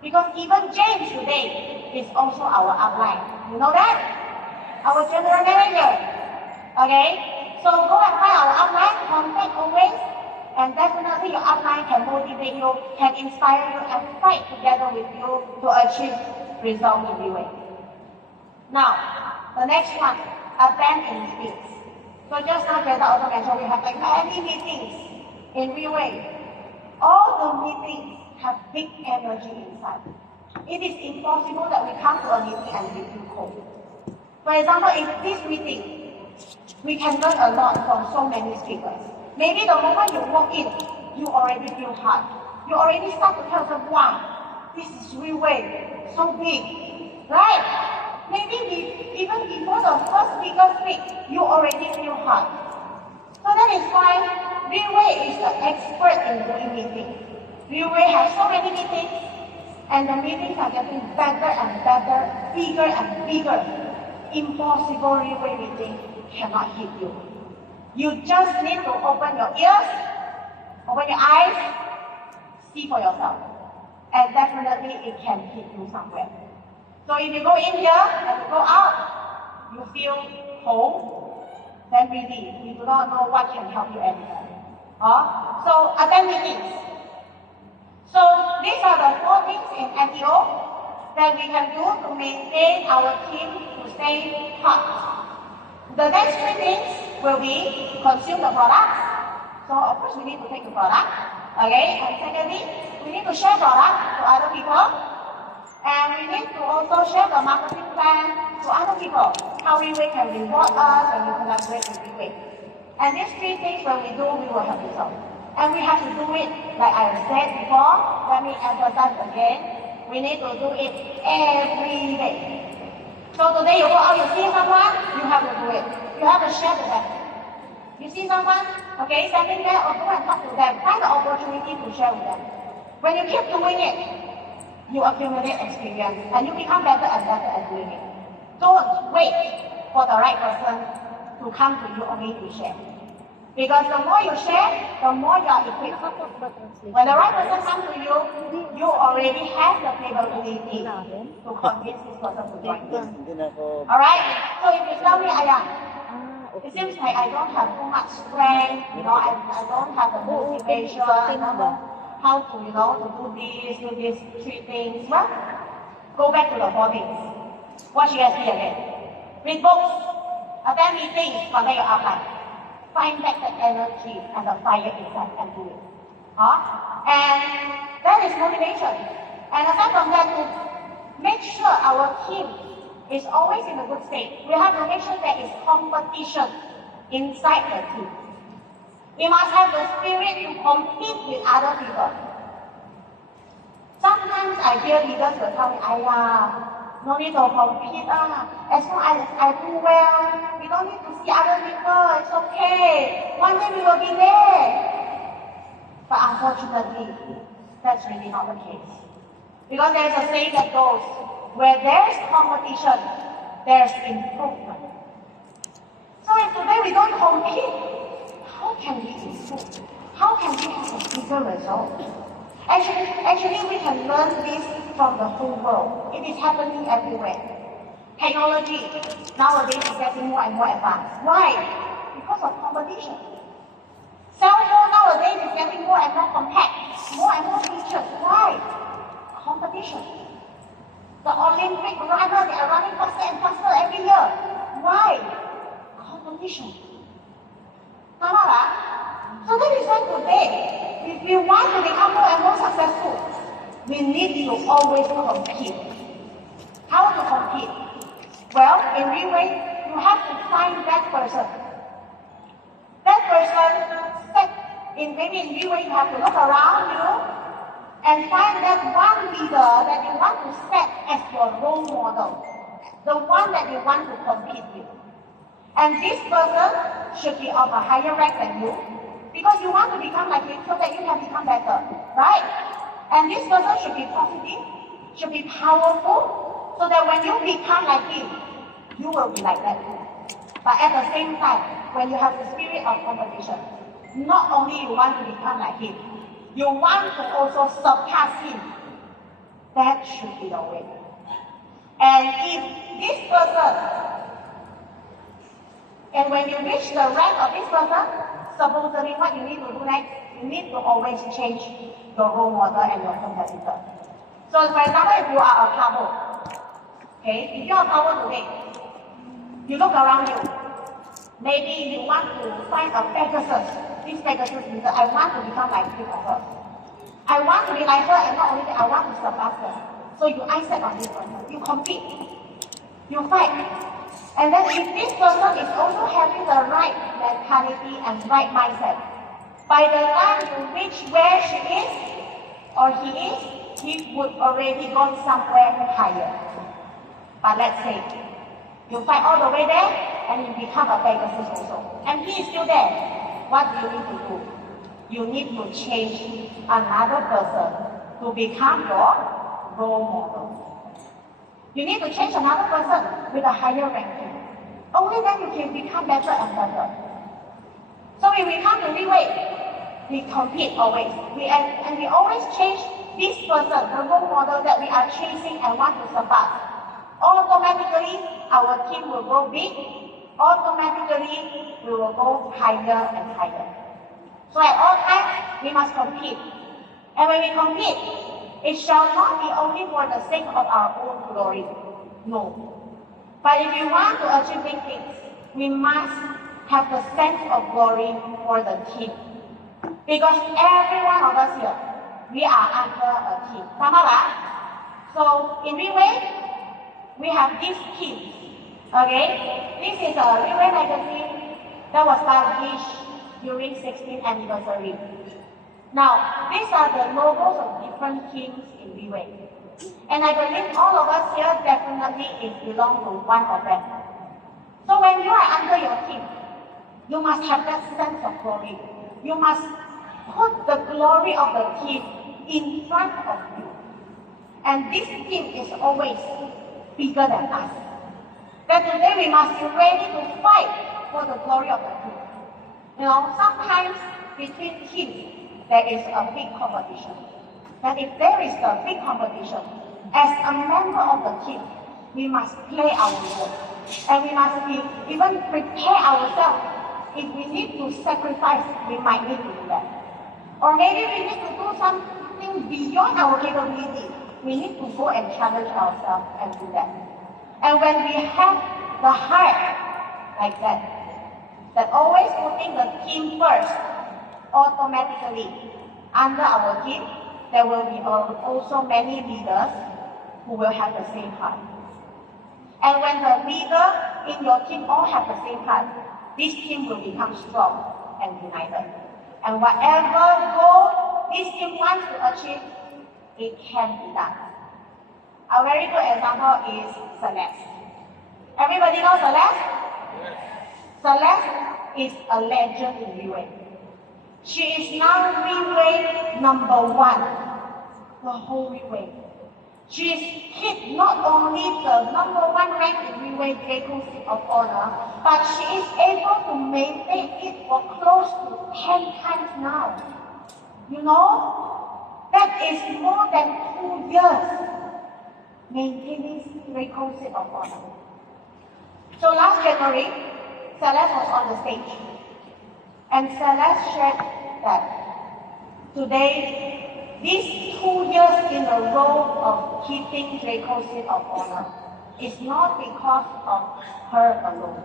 Because even James today is also our upline. You know that? Our general manager. Okay? So go and find our upline, contact always, and definitely your upline can motivate you, can inspire you, and fight together with you to achieve results in Riway. Now, the next one, attend in meetings. So just now, Jada also mentioned, we have like many meetings in Riway. All the meetings have big energy inside. It is impossible that we come to a meeting and we feel cold. For example, in this meeting, we can learn a lot from so many speakers. Maybe the moment you walk in, you already feel hot. You already start to tell them, wow, this is Riway, so big, right? Maybe even before the first speaker speaks, you already feel hot. So that is why Riway is the expert in doing meetings. Riway has so many meetings, and the meetings are getting better and better, bigger and bigger. Impossible Riway meeting cannot hit you. You just need to open your ears, open your eyes, see for yourself. And definitely it can hit you somewhere. So if you go in here and you go out, you feel cold, then really you do not know what can help you anymore. So attend meetings. So these are the 4 things in NTO that we can do to maintain our team to stay hot. The next 3 things will be consume the product. So of course we need to take the product. Okay, and secondly, we need to share product to other people. And we need to also share the marketing plan to other people. How Riway can reward us when we collaborate with Riway. And these 3 things when we do, we will have results. And we have to do it, like I said before, let me emphasize again, we need to do it every day. So today you go out, you see someone, you have to do it. You have to share with them. You see someone, okay, standing there, or go and talk to them. Find the opportunity to share with them. When you keep doing it, you accumulate experience, and you become better and better at doing it. Don't wait for the right person to come to you only to share. Because the more you share, the more you are equipped. When the right person comes to you, you already have the capability to convince this person to join you. Alright? So if you tell me, Ayah, it seems like I don't have too much strength, I don't have the motivation, I don't know how to, to do these 3 things. Well, go back to the 4 things. Watch ESP again. Read books, attend meetings, contact your upline. Find back the energy and the fire inside and do it. And that is motivation. And aside from that, to make sure our team is always in a good state, we have to make sure there is competition inside the team. We must have the spirit to compete with other people. Sometimes I hear leaders will tell me, no need to compete. As long as I do well, we don't need to see other people. It's okay. One day we will be there. But unfortunately, that's really not the case. Because there's a saying that goes, where there's competition, there's improvement. So if today we don't compete, how can we improve? How can we have a bigger result? Actually, we can learn this from the whole world. It is happening everywhere. Technology nowadays is getting more and more advanced. Why? Because of competition. Cell phone nowadays is getting more and more compact, more and more features. Why? Competition. The Olympic runners, they are running faster and faster every year. Why? Competition. So that is why today, if we want to become more and more successful, we need to always compete. How to compete? Well, in Riway, you have to find that person. That person, maybe in Riway, you have to look around you and find that one leader that you want to set as your role model, the one that you want to compete with. And this person should be of a higher rank than you, because you want to become like him so that you can become better, right? And this person should be positive, should be powerful, so that when you become like him, you will be like that too. But at the same time, when you have the spirit of competition, not only you want to become like him, you want to also surpass him. That should be the way. And if this person, and when you reach the rank of this person, supposedly what you need to do next, you need to always change your role model and your competitor. So for example, if you are a couple, okay, if you are a couple today, you look around you, maybe you want to find a Pegasus. This Pegasus means I want to become like him or her. I want to be like her, and not only that, I want to surpass her. So you eyesight on this person, you compete, you fight. And then if this person is also having the right mentality and right mindset, by the time you reach where she is or he is, he would already gone somewhere higher. But let's say, you fight all the way there, and you become a Pegasus also. And he is still there. What do you need to do? You need to change another person to become your role model. You need to change another person with a higher ranking. Only then you can become better and better. So when we come to Riway, we compete always. We always change this person, the role model that we are chasing and want to surpass. Automatically, our team will go big. Automatically, we will go higher and higher. So at all times, we must compete. And when we compete, it shall not be only for the sake of our own glory. No. But if we want to achieve big things, we must have the sense of glory for the team. Because every one of us here, we are under a team. So in Riway, we have this team. Okay? This is a Riway magazine that was published during 16th anniversary. Now, these are the logos of different teams in Riway. And I believe all of us here definitely belong to one of them. So when you are under your team, you must have that sense of glory. You must put the glory of the team in front of you. And this team is always bigger than us. That today we must be ready to fight for the glory of the team. You know, sometimes between teams, there is a big competition. But if there is a big competition, as a member of the team, we must play our role. And we must even prepare ourselves. If we need to sacrifice, we might need to do that. Or maybe we need to do something beyond our capability. We need to go and challenge ourselves and do that. And when we have the heart like that always putting the team first, automatically, under our team, there will be also many leaders who will have the same heart. And when the leader in your team all have the same heart, this team will become strong and united. And whatever goal this team wants to achieve, it can be done. A very good example is Celeste. Everybody knows Celeste? Yes. Celeste is a legend in Riway. She is now Riway #1, the whole Riway. She is hit not only the #1 rank in Riway, Riway Draco seat of honor, but she is able to maintain it for close to 10 times now. You know, that is more than 2 years maintaining Draco seat of honor. So last January, Celeste was on the stage, and Celeste shared that today, these 2 years in a row of keeping Draco seat of honor is not because of her alone.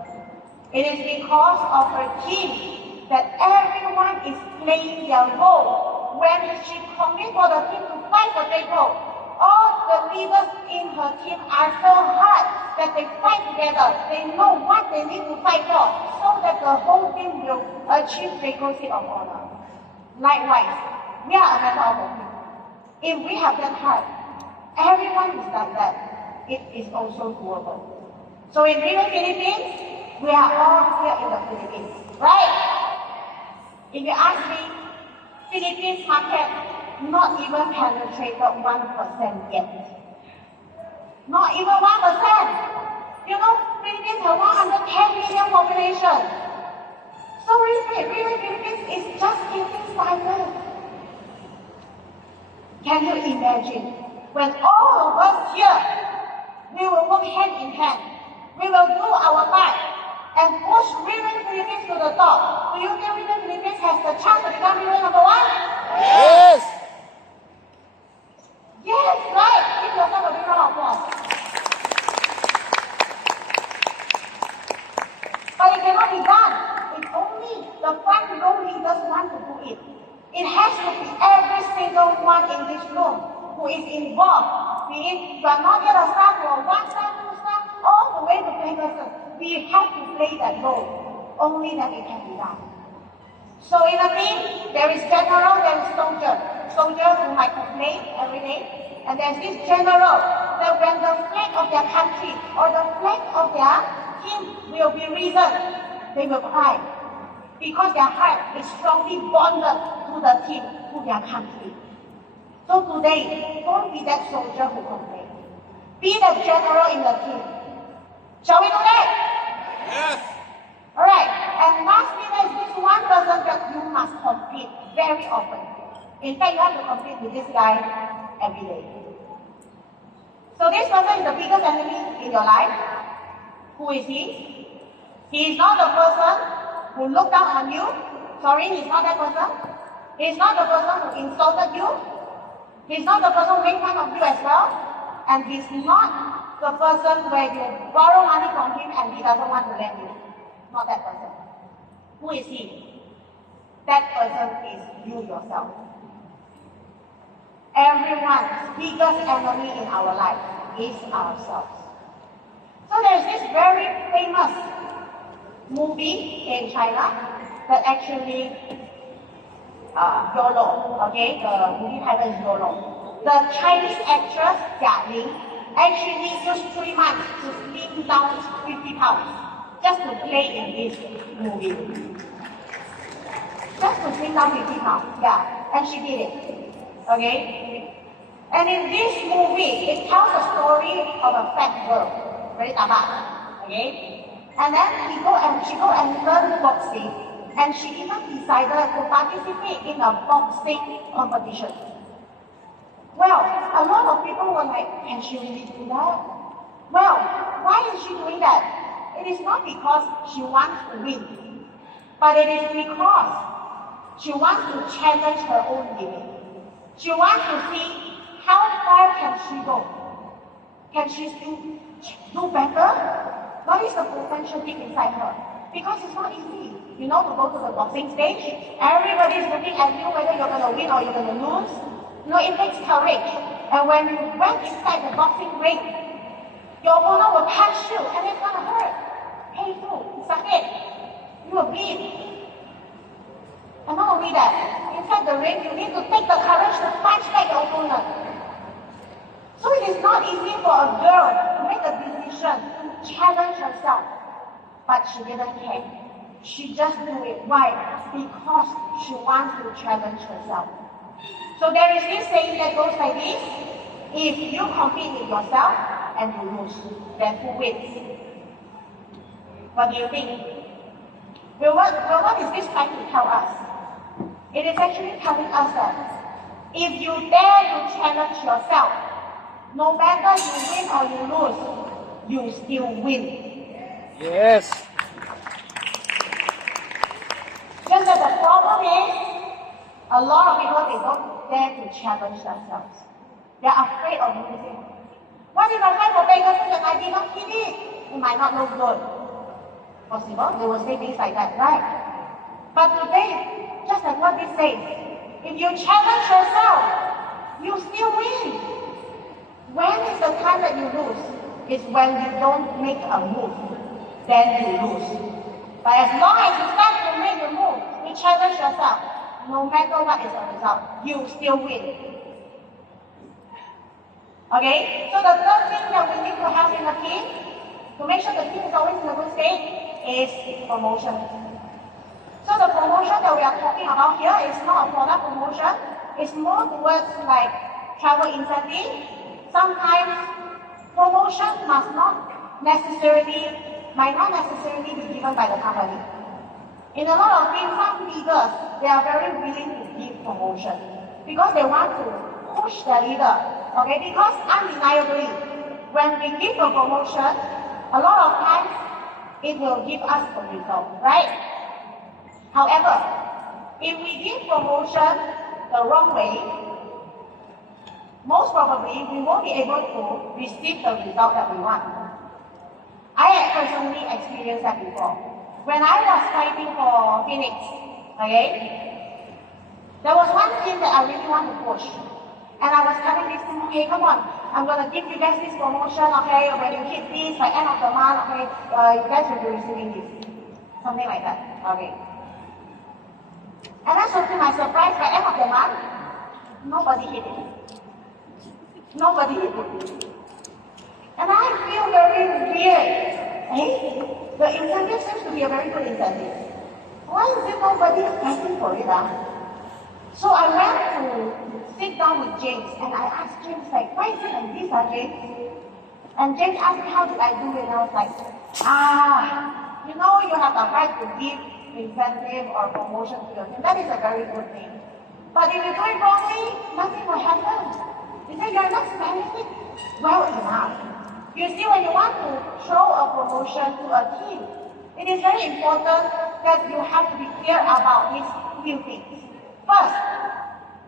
It is because of her team that everyone is playing their role. When she commits for the team to fight for Draco, all the leaders in her team are so hard that they fight together. They know what they need to fight for so that the whole team will achieve Draco seat of honor. Likewise, we are a member of the team. If we have that heart, everyone is like that. It is also doable. So in Riway, Philippines, we are all here in the Philippines, right? If you ask me, Philippines market not even penetrated 1% yet. Not even 1%. You know, Philippines has 110 million population. So Riway, Philippines is just getting started. Can you imagine when all of us here, we will work hand in hand. We will do our part and push Riway Philippines to the top. Do you think Riway Philippines has the chance to become Riway number 1? Yes. Yes, right. Give yourself a big round of applause. But it cannot be done. It's only the front row leaders want to do it. It has to be every single one in this room who is involved. Be it you are not yet a staff or 1 star, 2 star, all the way to playperson. We have to play that role. Only that it can be done. So in a team, there is general, there is soldier. Soldier who might complain every day. And there's this general that when the flag of their country or the flag of their team will be risen, they will cry. Because their heart is strongly bonded to the team, to their country. So today, don't be that soldier who complains. Be the general in the team. Shall we do that? Yes. Alright, and lastly, there's this one person that you must compete very often. In fact, you have to compete with this guy every day. So this person is the biggest enemy in your life. Who is he? He is not the person who looked down on you. Sorry, he's not that person. He's not the person who insulted you. He's not the person who made fun of you as well. And he's not the person where you borrow money from him and he doesn't want to lend you. Not that person. Who is he? That person is you yourself. Everyone's biggest enemy in our life is ourselves. So there's this very famous movie in China that actually YOLO, okay? The movie title is YOLO. The Chinese actress Jia Ling actually used 3 months to slim down 50 pounds just to play in this movie. Just to slim down 50 pounds, yeah. And she did it, okay? And in this movie, it tells the story of a fat girl, very tabat, okay? And then she go and learn boxing. And she even decided to participate in a boxing competition. Well, a lot of people were like, can she really do that? Well, why is she doing that? It is not because she wants to win, but it is because she wants to challenge her own limit. She wants to see how far can she go. Can she still do better? What is the potential deep inside her? Because it's not easy, you know, to go to the boxing stage. Everybody is looking at you whether you're going to win or you're going to lose. You know, it takes courage. And when you went inside the boxing ring, your opponent will punch you and it's going to hurt. Painful. Suck it. You will bleed. And not only that, inside the ring, you need to take the courage to punch back your opponent. So it is not easy for a girl to make a decision to challenge herself. But she didn't care. She just do it. Why? Because she wants to challenge herself. So there is this saying that goes like this: if you compete with yourself and you lose, then who wins? What do you think? Well, what is this trying to tell us? It is actually telling us that if you dare to challenge yourself, no matter you win or you lose, you still win. Yes. Just that the problem is, a lot of people, they don't dare to challenge themselves. They are afraid of losing. What if I fight for Pegasus and I did not hit it? It might not look good. Possible, they will say things like that, right? But today, just like what this says, if you challenge yourself, you still win. When is the time that you lose? It's when you don't make a move, then you lose. But as long as you start to make a move, you challenge yourself, no matter what is the result, you still win. Okay? So the third thing that we need to have in a team, to make sure the team is always in a good state, is promotion. So the promotion that we are talking about here is not a product promotion. It's more towards like travel incentive. Sometimes promotion might not necessarily be given by the company. In a lot of things, some leaders, they are very willing to give promotion because they want to push their leader. Okay, because undeniably, when we give a promotion, a lot of times it will give us a result, right? However, if we give promotion the wrong way, most probably we won't be able to receive the result that we want. I had personally experienced that before. When I was fighting for Phoenix, okay, there was one team that I really want to push. And I was telling this team, okay, come on, I'm going to give you guys this promotion, okay, when you hit this by end of the month, okay, you guys will be receiving this. Something like that, okay. And I so to my surprise, by end of the month, nobody hit it. Nobody hit it. And I feel very weird. Hey, the incentive seems to be a very good incentive. Why is it nobody asking for it? So I went to sit down with James and I asked James, like, why is it like this, James? And James asked me, how did I do it? And I was like, you know, you have the right to give incentive or promotion to your team. That is a very good thing. But if you do it wrongly, nothing will happen. You say you're not spending it well enough. You see, when you want to show a promotion to a team, it is very important that you have to be clear about these few things. First,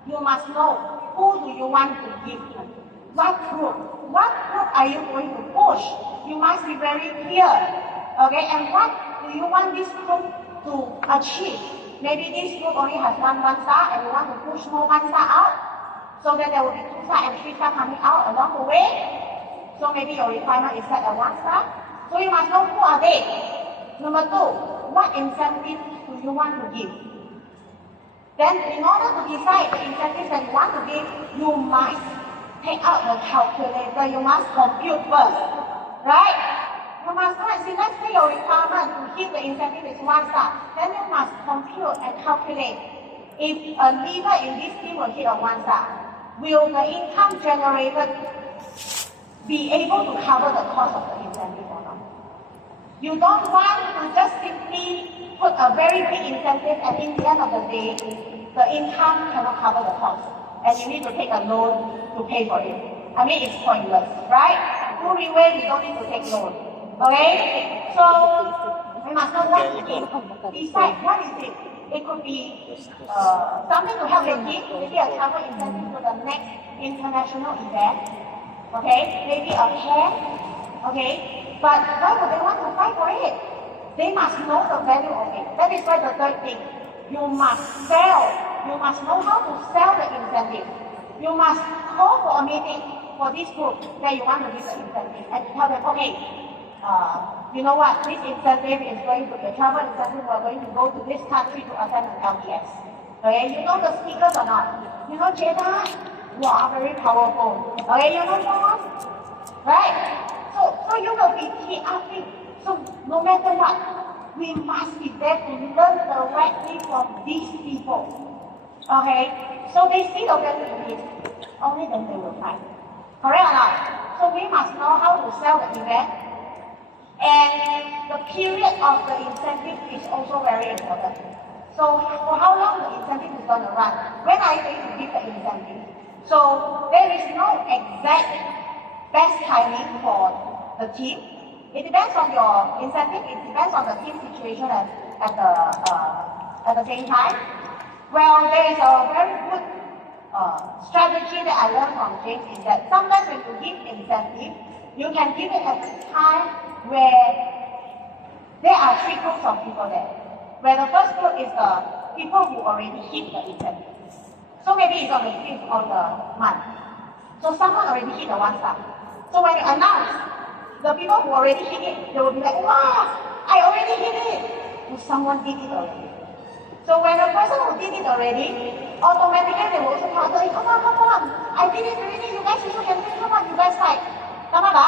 you must know who do you want to give to. What group? What group are you going to push? You must be very clear. Okay, and what do you want this group to achieve? Maybe this group only has one star and you want to push more 1 star out, so that there will be 2 star and 3 star coming out along the way. So maybe your requirement is set at 1 star. So you must know who are they. Number 2, what incentive do you want to give? Then in order to decide the incentives that you want to give, you must take out the calculator, you must compute first, right? You must go and see, let's say your requirement to hit the incentive is 1 star, then you must compute and calculate. If a leader in this team will hit a 1 star, will the income generated be able to cover the cost of the incentive or not? You don't want to just simply put a very big incentive and in the end of the day, the income cannot cover the cost. And you need to take a loan to pay for it. I mean, it's pointless, right? Through Riway, we don't need to take loan. Okay? So, we must know what it is. Decide what is it. It could be something to help your team, maybe a travel incentive to the next international event. Okay? Maybe a pen. Okay? But why would they want to fight for it? They must know the value of it. That is why the third thing. You must sell. You must know how to sell the incentive. You must call for a meeting for this group that you want to give the incentive and tell them, okay, you know what, this incentive is going to, the travel incentive, we're going to go to this country to attend an LTS. Okay, you know the speakers or not? You know Jada? Wow, very powerful. Okay, you know John? Right? So you will be TRP. So no matter what, we must be there to learn directly from these people. Okay? So they see the value in it. Only then they will fight. Correct or not? So we must know how to sell the event. And the period of the incentive is also very important. So for how long the incentive is going to run? When are you going to give the incentive? So there is no exact best timing for the team. It depends on your incentive. It depends on the team situation at the same time. Well, there is a very good strategy that I learned from James is that sometimes when you give incentive, you can give it at a time where there are three groups of people there. Where the first group is the people who already hit the incentive. So maybe it's on the 5th of the month. So someone already hit the 1 star. So when you announce, the people who already hit it, they will be like, wow, I already hit it. So someone did it already. So when the person who did it already, automatically they will also tell, hey, come on, I did it already, you guys also can do it, come on, you guys fight. Tama ba?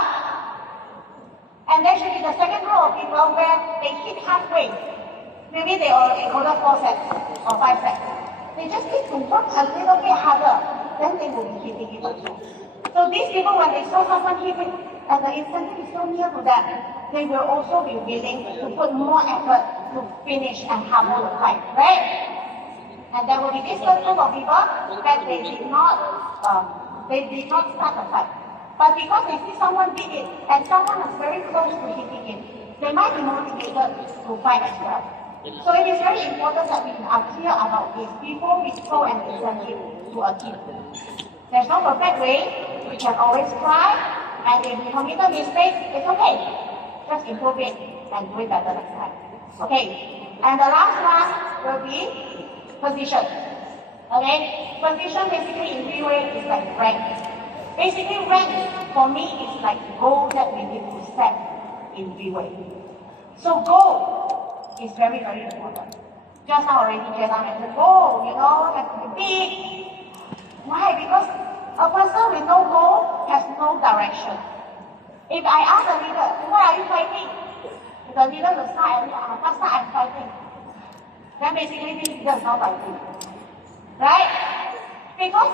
And there should be the second group of people where they hit halfway. Maybe they already order 4 sets or 5 sets. They just need to work a little bit harder, then they will be hitting it also. So these people, when they saw someone hit it, and the incentive is so near to them, they will also be willing to put more effort to finish and hammer the fight, right? And there will be this group of people that they did not start the fight. But because they see someone did it, and someone is very close to hitting it, they might be motivated to fight as well. So it is very important that we are clear about this before we throw an incentive to a team. There's no perfect way. We can always try, and if we commit a mistake, it's okay. Just improve it and do it better next time. Okay. And the last one will be position. Okay. Position basically in Riway is like rank. Basically, rank for me is like goal that we need to set in Riway. So goal is very, very important. Just now already Jenna mentioned, goal, has to be big. Why? Because a person with no goal has no direction. If I ask the leader, why are you fighting? The leader will start and faster I'm fighting. Then basically this leader is not fighting. Right? Because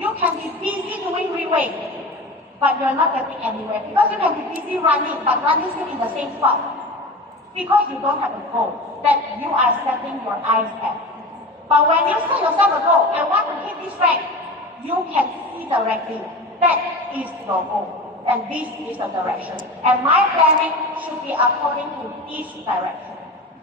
you can be busy doing Riway, but you're not getting anywhere. Because you can be busy running, but running still in the same spot. Because you don't have a goal that you are setting your eyes at. But when you set yourself a goal, I want to hit this rank, you can see directly. That is your goal. And this is the direction. And my planning should be according to this direction.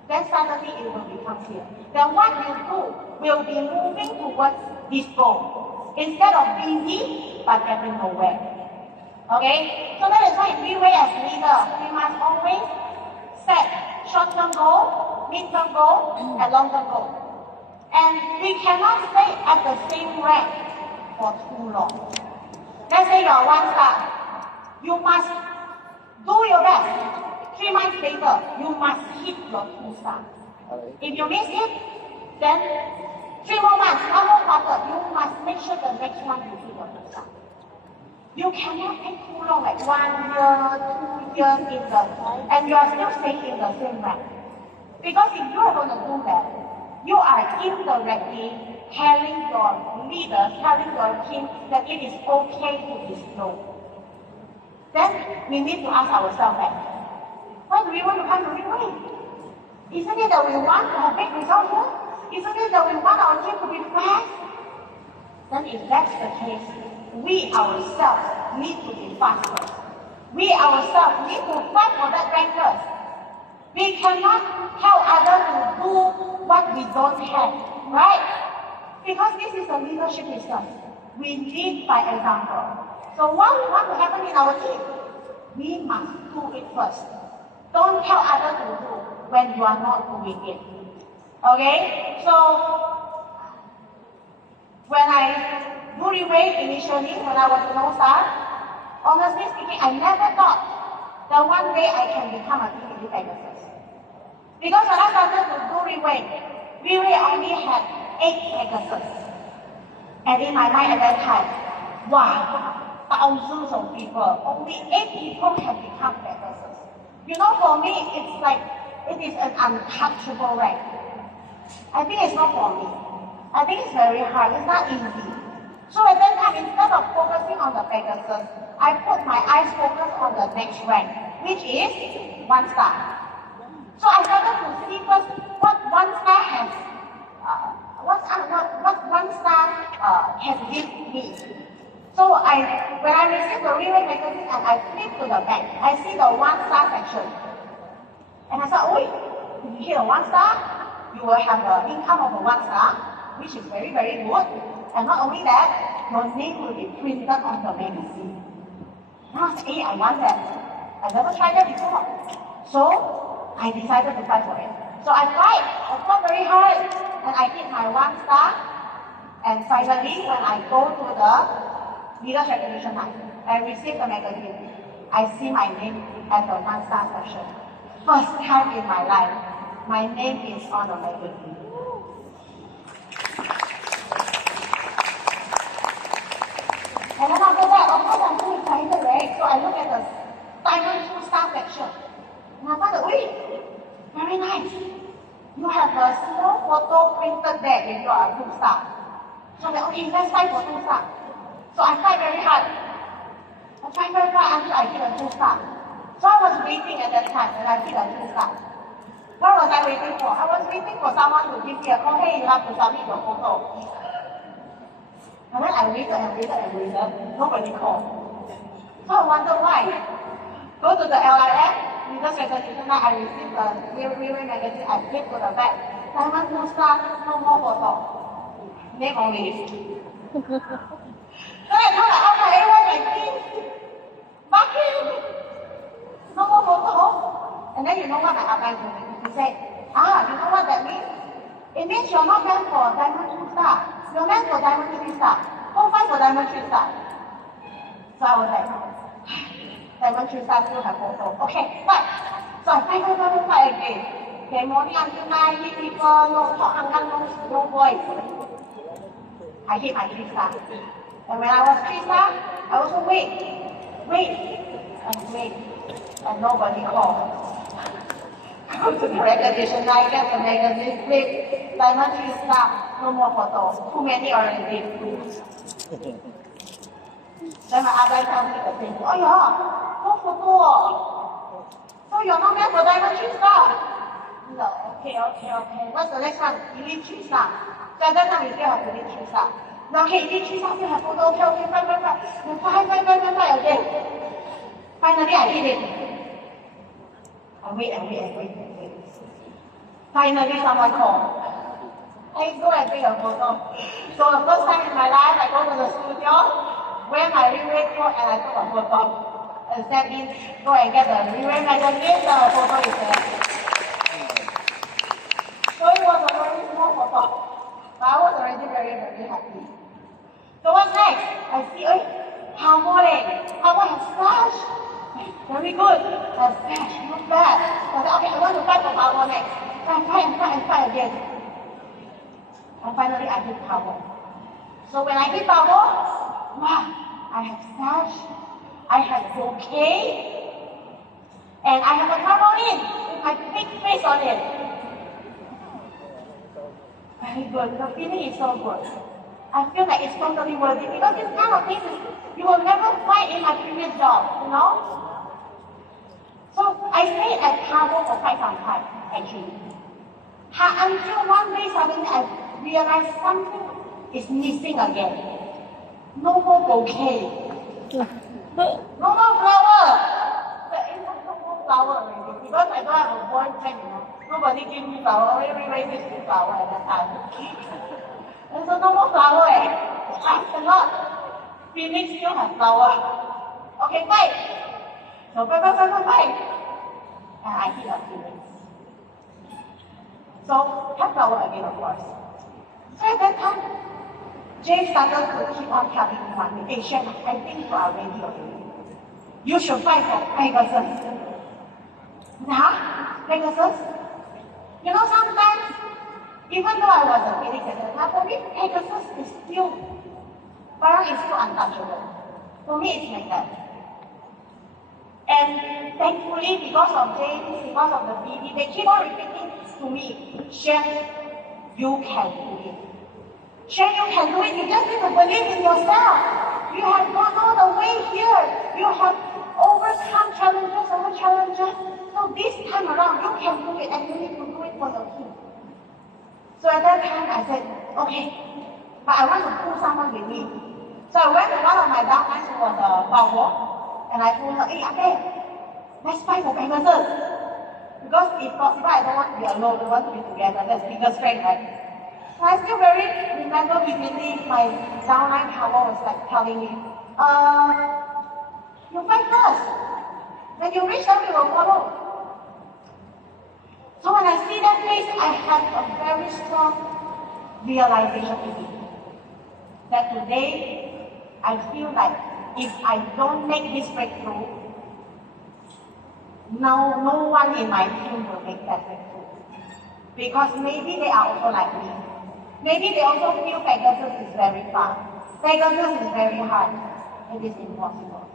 Then suddenly it will become clear. Then what you do will be moving towards this goal. Instead of busy, but getting nowhere. Okay? So that is why in Riway as leader, we must always set short-term goal, mid-term goal, and long-term goal. And we cannot stay at the same rank for too long. Let's say you're 1 star. You must do your best. 3 months later, you must hit your 2 stars. If you miss it, then 3 more months, 1 more quarter, you must make sure the next one you hit your 2 stars. You cannot take too long, like 1 year, 2 years in the, and you are still staying in the same rank. Because if you are going to do that, you are indirectly telling your leaders, telling your team that it is okay to be slow. Then we need to ask ourselves that, why do we want to come to Riway? Isn't it that we want to have big results here? Isn't it that we want our team to be fast? Then if that's the case, we ourselves need to be faster. We ourselves need to fight for that rankers. We cannot tell others to do what we don't have, right? Because this is a leadership business. We lead by example. So what we want to happen in our team, we must do it first. Don't tell others to do when you are not doing it. Okay? So when I do Riway initially, when I was a no-star, honestly speaking, I never thought that one day I can become a team lead Pegasus. Because when I started to do Riway only had 8 Pegasus. And in my mind at that time, wow, thousands of people, only 8 people can become Pegasus. For me, it's like, it is an untouchable rank. I think it's not for me. I think it's very hard, it's not easy. So at that time, instead of focusing on the Pegasus, I put my eyes focused on the next rank. which is 1 star. So I started to see first what 1 star has, what 1 star can give me. So when I received the Riway magazine and I flip to the back, I see the 1 star section. And I thought, if you hit a 1 star, you will have an income of a 1 star, which is very, very good. And not only that, your name will be printed on the magazine. And I was like, I want that. I never tried that before. So I decided to fight for it. So I fought very hard, and I hit my 1 star. And finally, when I go to the Leaders Recognition Night and receive the magazine, I see my name at the 1 star section. First time in my life, my name is on the magazine. And then after that, of course, I'm too excited, right? So I look at the Diamond 2 star section. And I thought, very nice. You have a small photo printed there if you are a 2 star. So I'm like, okay, let's fight for 2 star. So I fight very hard. I fight very hard until I hit a 2 star. So I was waiting at that time when I hit a 2 star. What was I waiting for? I was waiting for someone to give me a call, hey, you have to submit your photo. And then I waited. Nobody called. So I wonder why. Go to the LIF, Leaders Recognition Night, I received the Riway magazine, I flip to the back. Diamond 2 star, no more photo. Name only. So I told everyone like this. Marking! No more photo. And then you know what my upline told me? He said, you know what that means? It means you're not meant for Diamond 2 star. You're meant for Diamond 3 star. Go fight for Diamond 3 star. So I was like, Diamond 3 star still have photo. Okay, fight. So I fight again. Okay, morning until night, hit people, no talk, no voice. I hit my 3 star. And when I was 3 star, I also wait. And nobody called. Come to the recognition night, get the magazine, flip, Diamond 3 star, no more photos. Too many already. Then my other tells me the same. Oh yeah, no photo. So you're not meant for Diamond 3 star? No, okay. What's the next one? Elite 3 star. So at that time we still have Elite 3 star. Now, okay, Elite 3 star still have photo. Okay, fight again. Finally, I hit it. I wait. Finally, someone called. Hey, go and take a photo. So the first time in my life, I go to the studio, wear my Riway coat, and I took a photo. And send in, go and get the Riway magazine, the photo is there. So it was a very small photo. But I was already very, very happy. So what's next? I see, Harbour has flash. Very good. That's flash, not bad. I said, okay, I want to fight for Harbour next. Fight again. And finally, I hit Harbour. So when I hit Harbour, wow, I have flash, I have bouquet, and I have a trampoline with my big face on it. Very good. The feeling is so good. I feel like it's totally worth it because this kind of things you will never find in my previous job, you know? So I stayed at Harbour for quite some time, actually. Until one day suddenly I realized something is missing again. No more bouquet. No more flower. There is no more flower already because I don't have a boyfriend, you know. Nobody give me flower. Everybody gives me flower at that time. And so no more flower. I cannot. Phoenix still have flower. Okay, fight. So fight. And I hit a Phoenix. So have flower again, of course. So at that time, Jay started to keep on telling me one day, hey Shen, I think you are ready already. You should fight for Pegasus. Pegasus? You know, sometimes, even though I was a Phoenix at the time, for me, Pegasus is still, Barang is still untouchable. For me, it's like that. And thankfully, because of James, because of the BD, they keep on repeating to me, Shen, you can do it. Shen, you can do it. You just need to believe in yourself. You have gone all the way here. You have over overcome challenges over challenges. So this time around, you can do it and you need to do it for your team. So at that time, I said, okay, but I want to pull someone with me. So I went to one of my downlines who was a Bao, and I told her, hey, okay, let's fight for Pegasus. Because if possible, I don't want to be alone, I want to be together. That's bigger strength, right? So I still very remember vividly my downline power was like telling me, you fight first. When you reach them, you will follow. So when I see that face, I have a very strong realization in me. That today, I feel like if I don't make this breakthrough, no one in my team will make that breakthrough. Because maybe they are also like me. Maybe they also feel Pegasus is very far. Pegasus is very hard. It is impossible.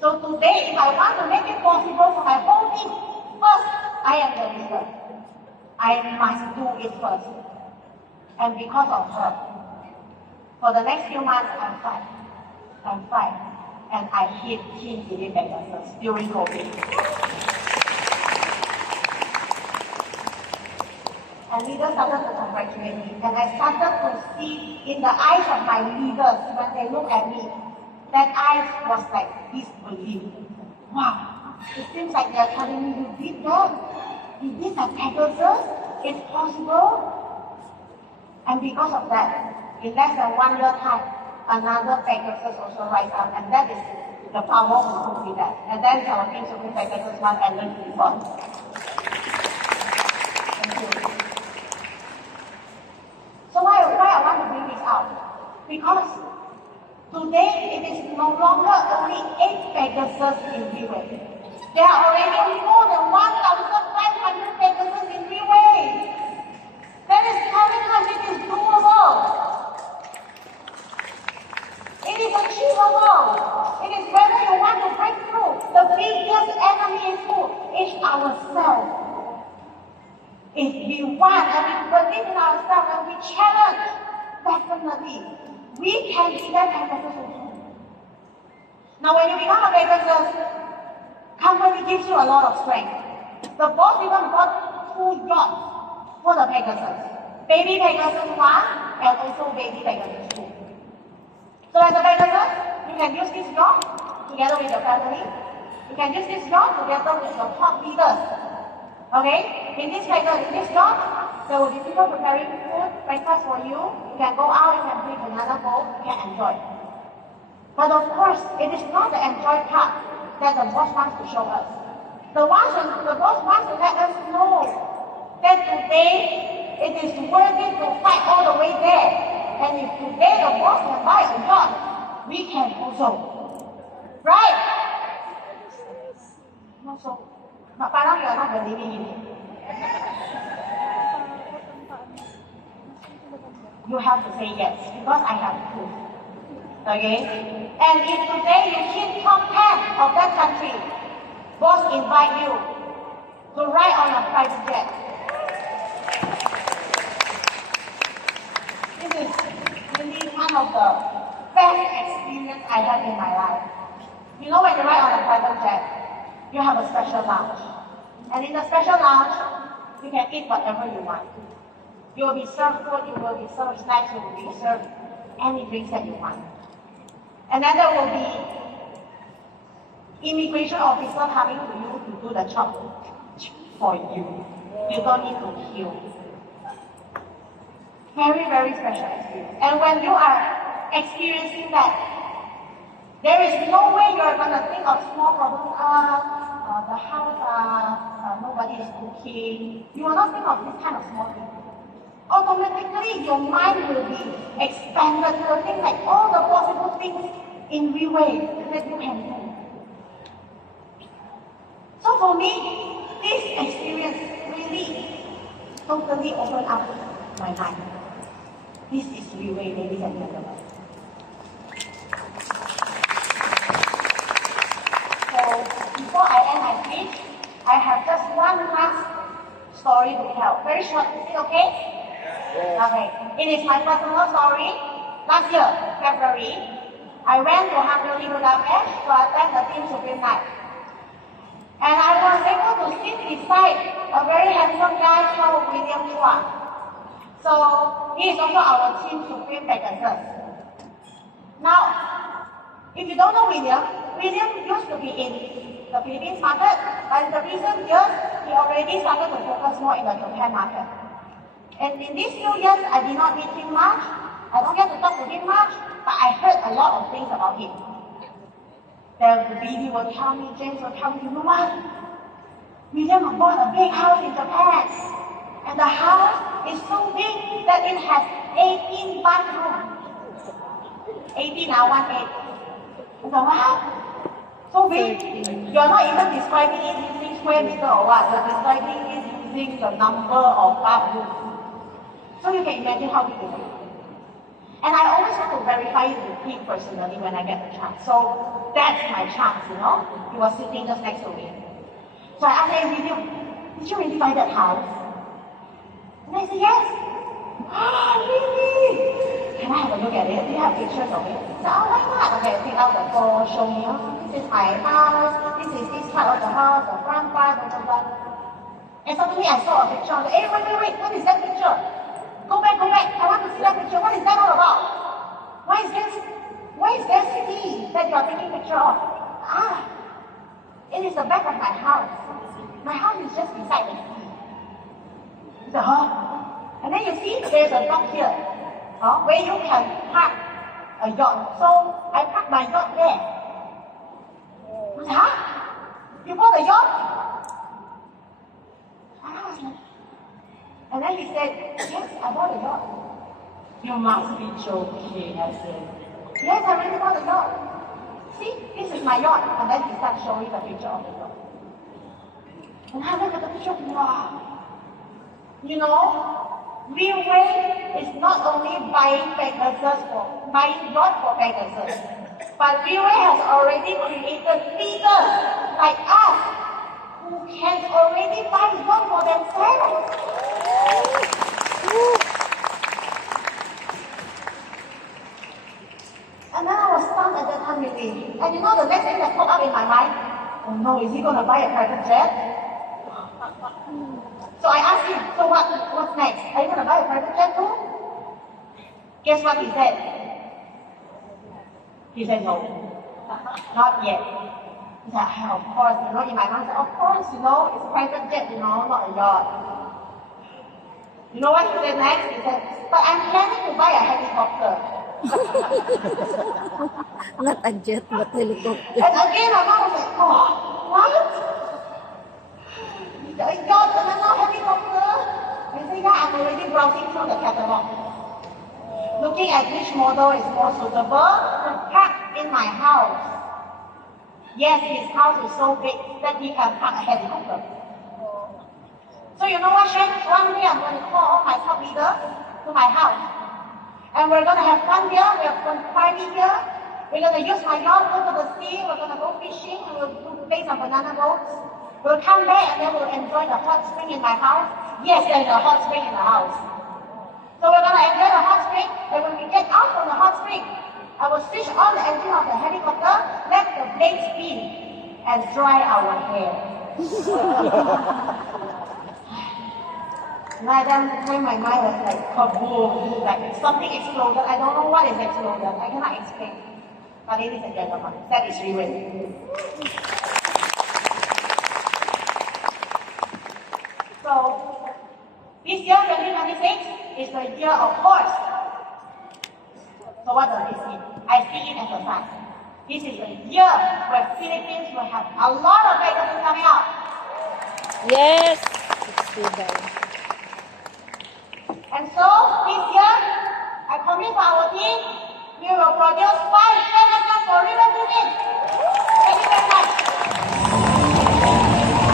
So today, if I want to make it possible for my whole team, first, I am the leader. I must do it first. And because of her, for the next few months, I fight. And I hit Team Elite Pegasus during COVID. And leaders started to congratulate me. And I started to see in the eyes of my leaders, when they look at me, that eyes was like disbelief. Wow, it seems like they're telling me, you did that? You did that Pegasus? It's possible? And because of that, in less than 1 year time, another Pegasus also rise up, and that is the power who could be that. And that is our Team Supreme Pegasus 1 and then 3. Thank you. So why I want to bring this out? Because today it is no longer only 8 Pegasus in Riway. There are already more than 1,500 Pegasus in Riway. That is telling us it is doable. It is achievable. It is whether you want to break through. The biggest enemy is who? Is ourselves. If we want and we believe in ourselves and we challenge, definitely, we can be that Pegasus also. Now when you become a Pegasus, company gives you a lot of strength. The boss even bought 2 yachts for the Pegasus. Baby Pegasus 1 and also Baby Pegasus 2. So as a Pegasus, you can use this yacht together with your family. You can use this yacht together with your top leaders. Okay? In this yacht, there will be people preparing food, breakfast for you. You can go out, you can play banana boat, you can enjoy. But of course, it is not the enjoy part that the boss wants to show us. The boss wants to let us know that today it is worth it to fight all the way there. And if today the boss can buy a yacht, we can also. Right? No, so, but parang you are not believing in it. You have to say yes, because I have proof. Okay? And if today you hit top 10 of that country, boss invite you to ride on a private jet. This is really one of the best experiences I have in my life. You know when you ride on a private jet, you have a special lounge. And in the special lounge, you can eat whatever you want. You will be served food, you will be served snacks, you will be served any drinks that you want. And then there will be immigration officer coming to you to do the job for you. You don't need to queue. Very, very special experience. And when you are experiencing that, there is no way you are going to think of small problems. The house, nobody is cooking. You will not think of this kind of small things. Automatically, your mind will be expanded to think like all the possible things in Riway that you can do. So for me, this experience really totally opened up my mind. This is Riway, ladies and gentlemen. So before I end my speech, I have just one last story to tell. Very short, is it okay? Okay. It is my personal story. Last year, February, I went to Hungary, Budapest to attend the Team Supreme Night. And I was able to sit beside a very handsome guy called William Chua. So he is also our team Supreme Pegasus. Now, if you don't know William used to be in the Philippines market, but in the recent years, he already started to focus more in the Japan market. And in these few years, I did not meet him much. I don't get to talk to him much, but I heard a lot of things about him. The BD will tell me, James will tell me, you know what? William bought a big house in Japan. And the house is so big that it has 18 bathrooms. 18 now, 1 8. I said, wow, so big. You're not even describing it using square meter or what. You're describing it using the number of bathrooms. So you can imagine how big it is. And I always want to verify it with him personally when I get the chance. So that's my chance, you know. He was sitting just next to me. So I asked him, did you really buy that house? And I said, yes. Ah, really? Can I have a look at it? Do you have pictures of it? So, oh, why not? Okay, take out the phone, show me. Oh, this is my house. This is this part of the house, the front part, blah, blah, blah. And suddenly I saw a picture. I was like, hey, wait. What is that picture? Go back. I want to see that picture. What is that all about? Why is there sea that you are taking a picture of? Ah, it is the back of my house. My house is just beside the sea. He said, huh? And then you see there's a dock here, where you can park a yacht. So I parked my yacht there. I said, huh? You bought a yacht? And I was like, and then he said, yes, I bought a yacht. You must be joking, I said. Yes, I really bought a yacht. See, this is my yacht. And then he started showing the picture of the yacht. And I looked at the picture, wow. You know, Riway is not only buying yacht for Pegasus, but Riway has already created leaders like us who can already buy yacht for themselves. And then I was stunned at that time really. And you know the next thing that popped up in my mind, oh no, is he going to buy a private jet? So I asked him, so what's next? Are you going to buy a private jet too? Guess what he said? He said no, not yet. He said, of course, you know, in my mind, I said, of course, you know, it's a private jet, you know, not a yacht. You know what he said next? He said, but I'm planning to buy a helicopter. Not a jet, but helicopter. And again, my mom was like, oh, what? A yacht and then no helicopter? I said, yeah, I'm already browsing through the catalog. Looking at which model is more suitable to park in my house. Yes, his house is so big that he can park a helicopter. So you know what, Shen? One day I'm going to call all my top leaders to my house. And we're going to have fun here, we're going to party here. We're going to use my yacht, go to the sea, we're going to go fishing, and we'll play some banana boats. We'll come back and then we'll enjoy the hot spring in my house. Yes, there's a hot spring in the house. So we're going to enjoy the hot spring, and when we get out from the hot spring, I will switch on the engine of the helicopter, let the blades spin, and dry our hair. And at that time my mind was like kaboom, like something exploded. I don't know what is exploded. I cannot explain. But ladies and gentlemen, that is Riway. So this year, 2026, is the year of horse. So what does this mean? I see it as a sign. This is a year where Philippines will have a lot of Pegasus coming out. Yes. And so this year, I commit to our team, we will produce 5 Pegasus for Riway to win. Thank you very much.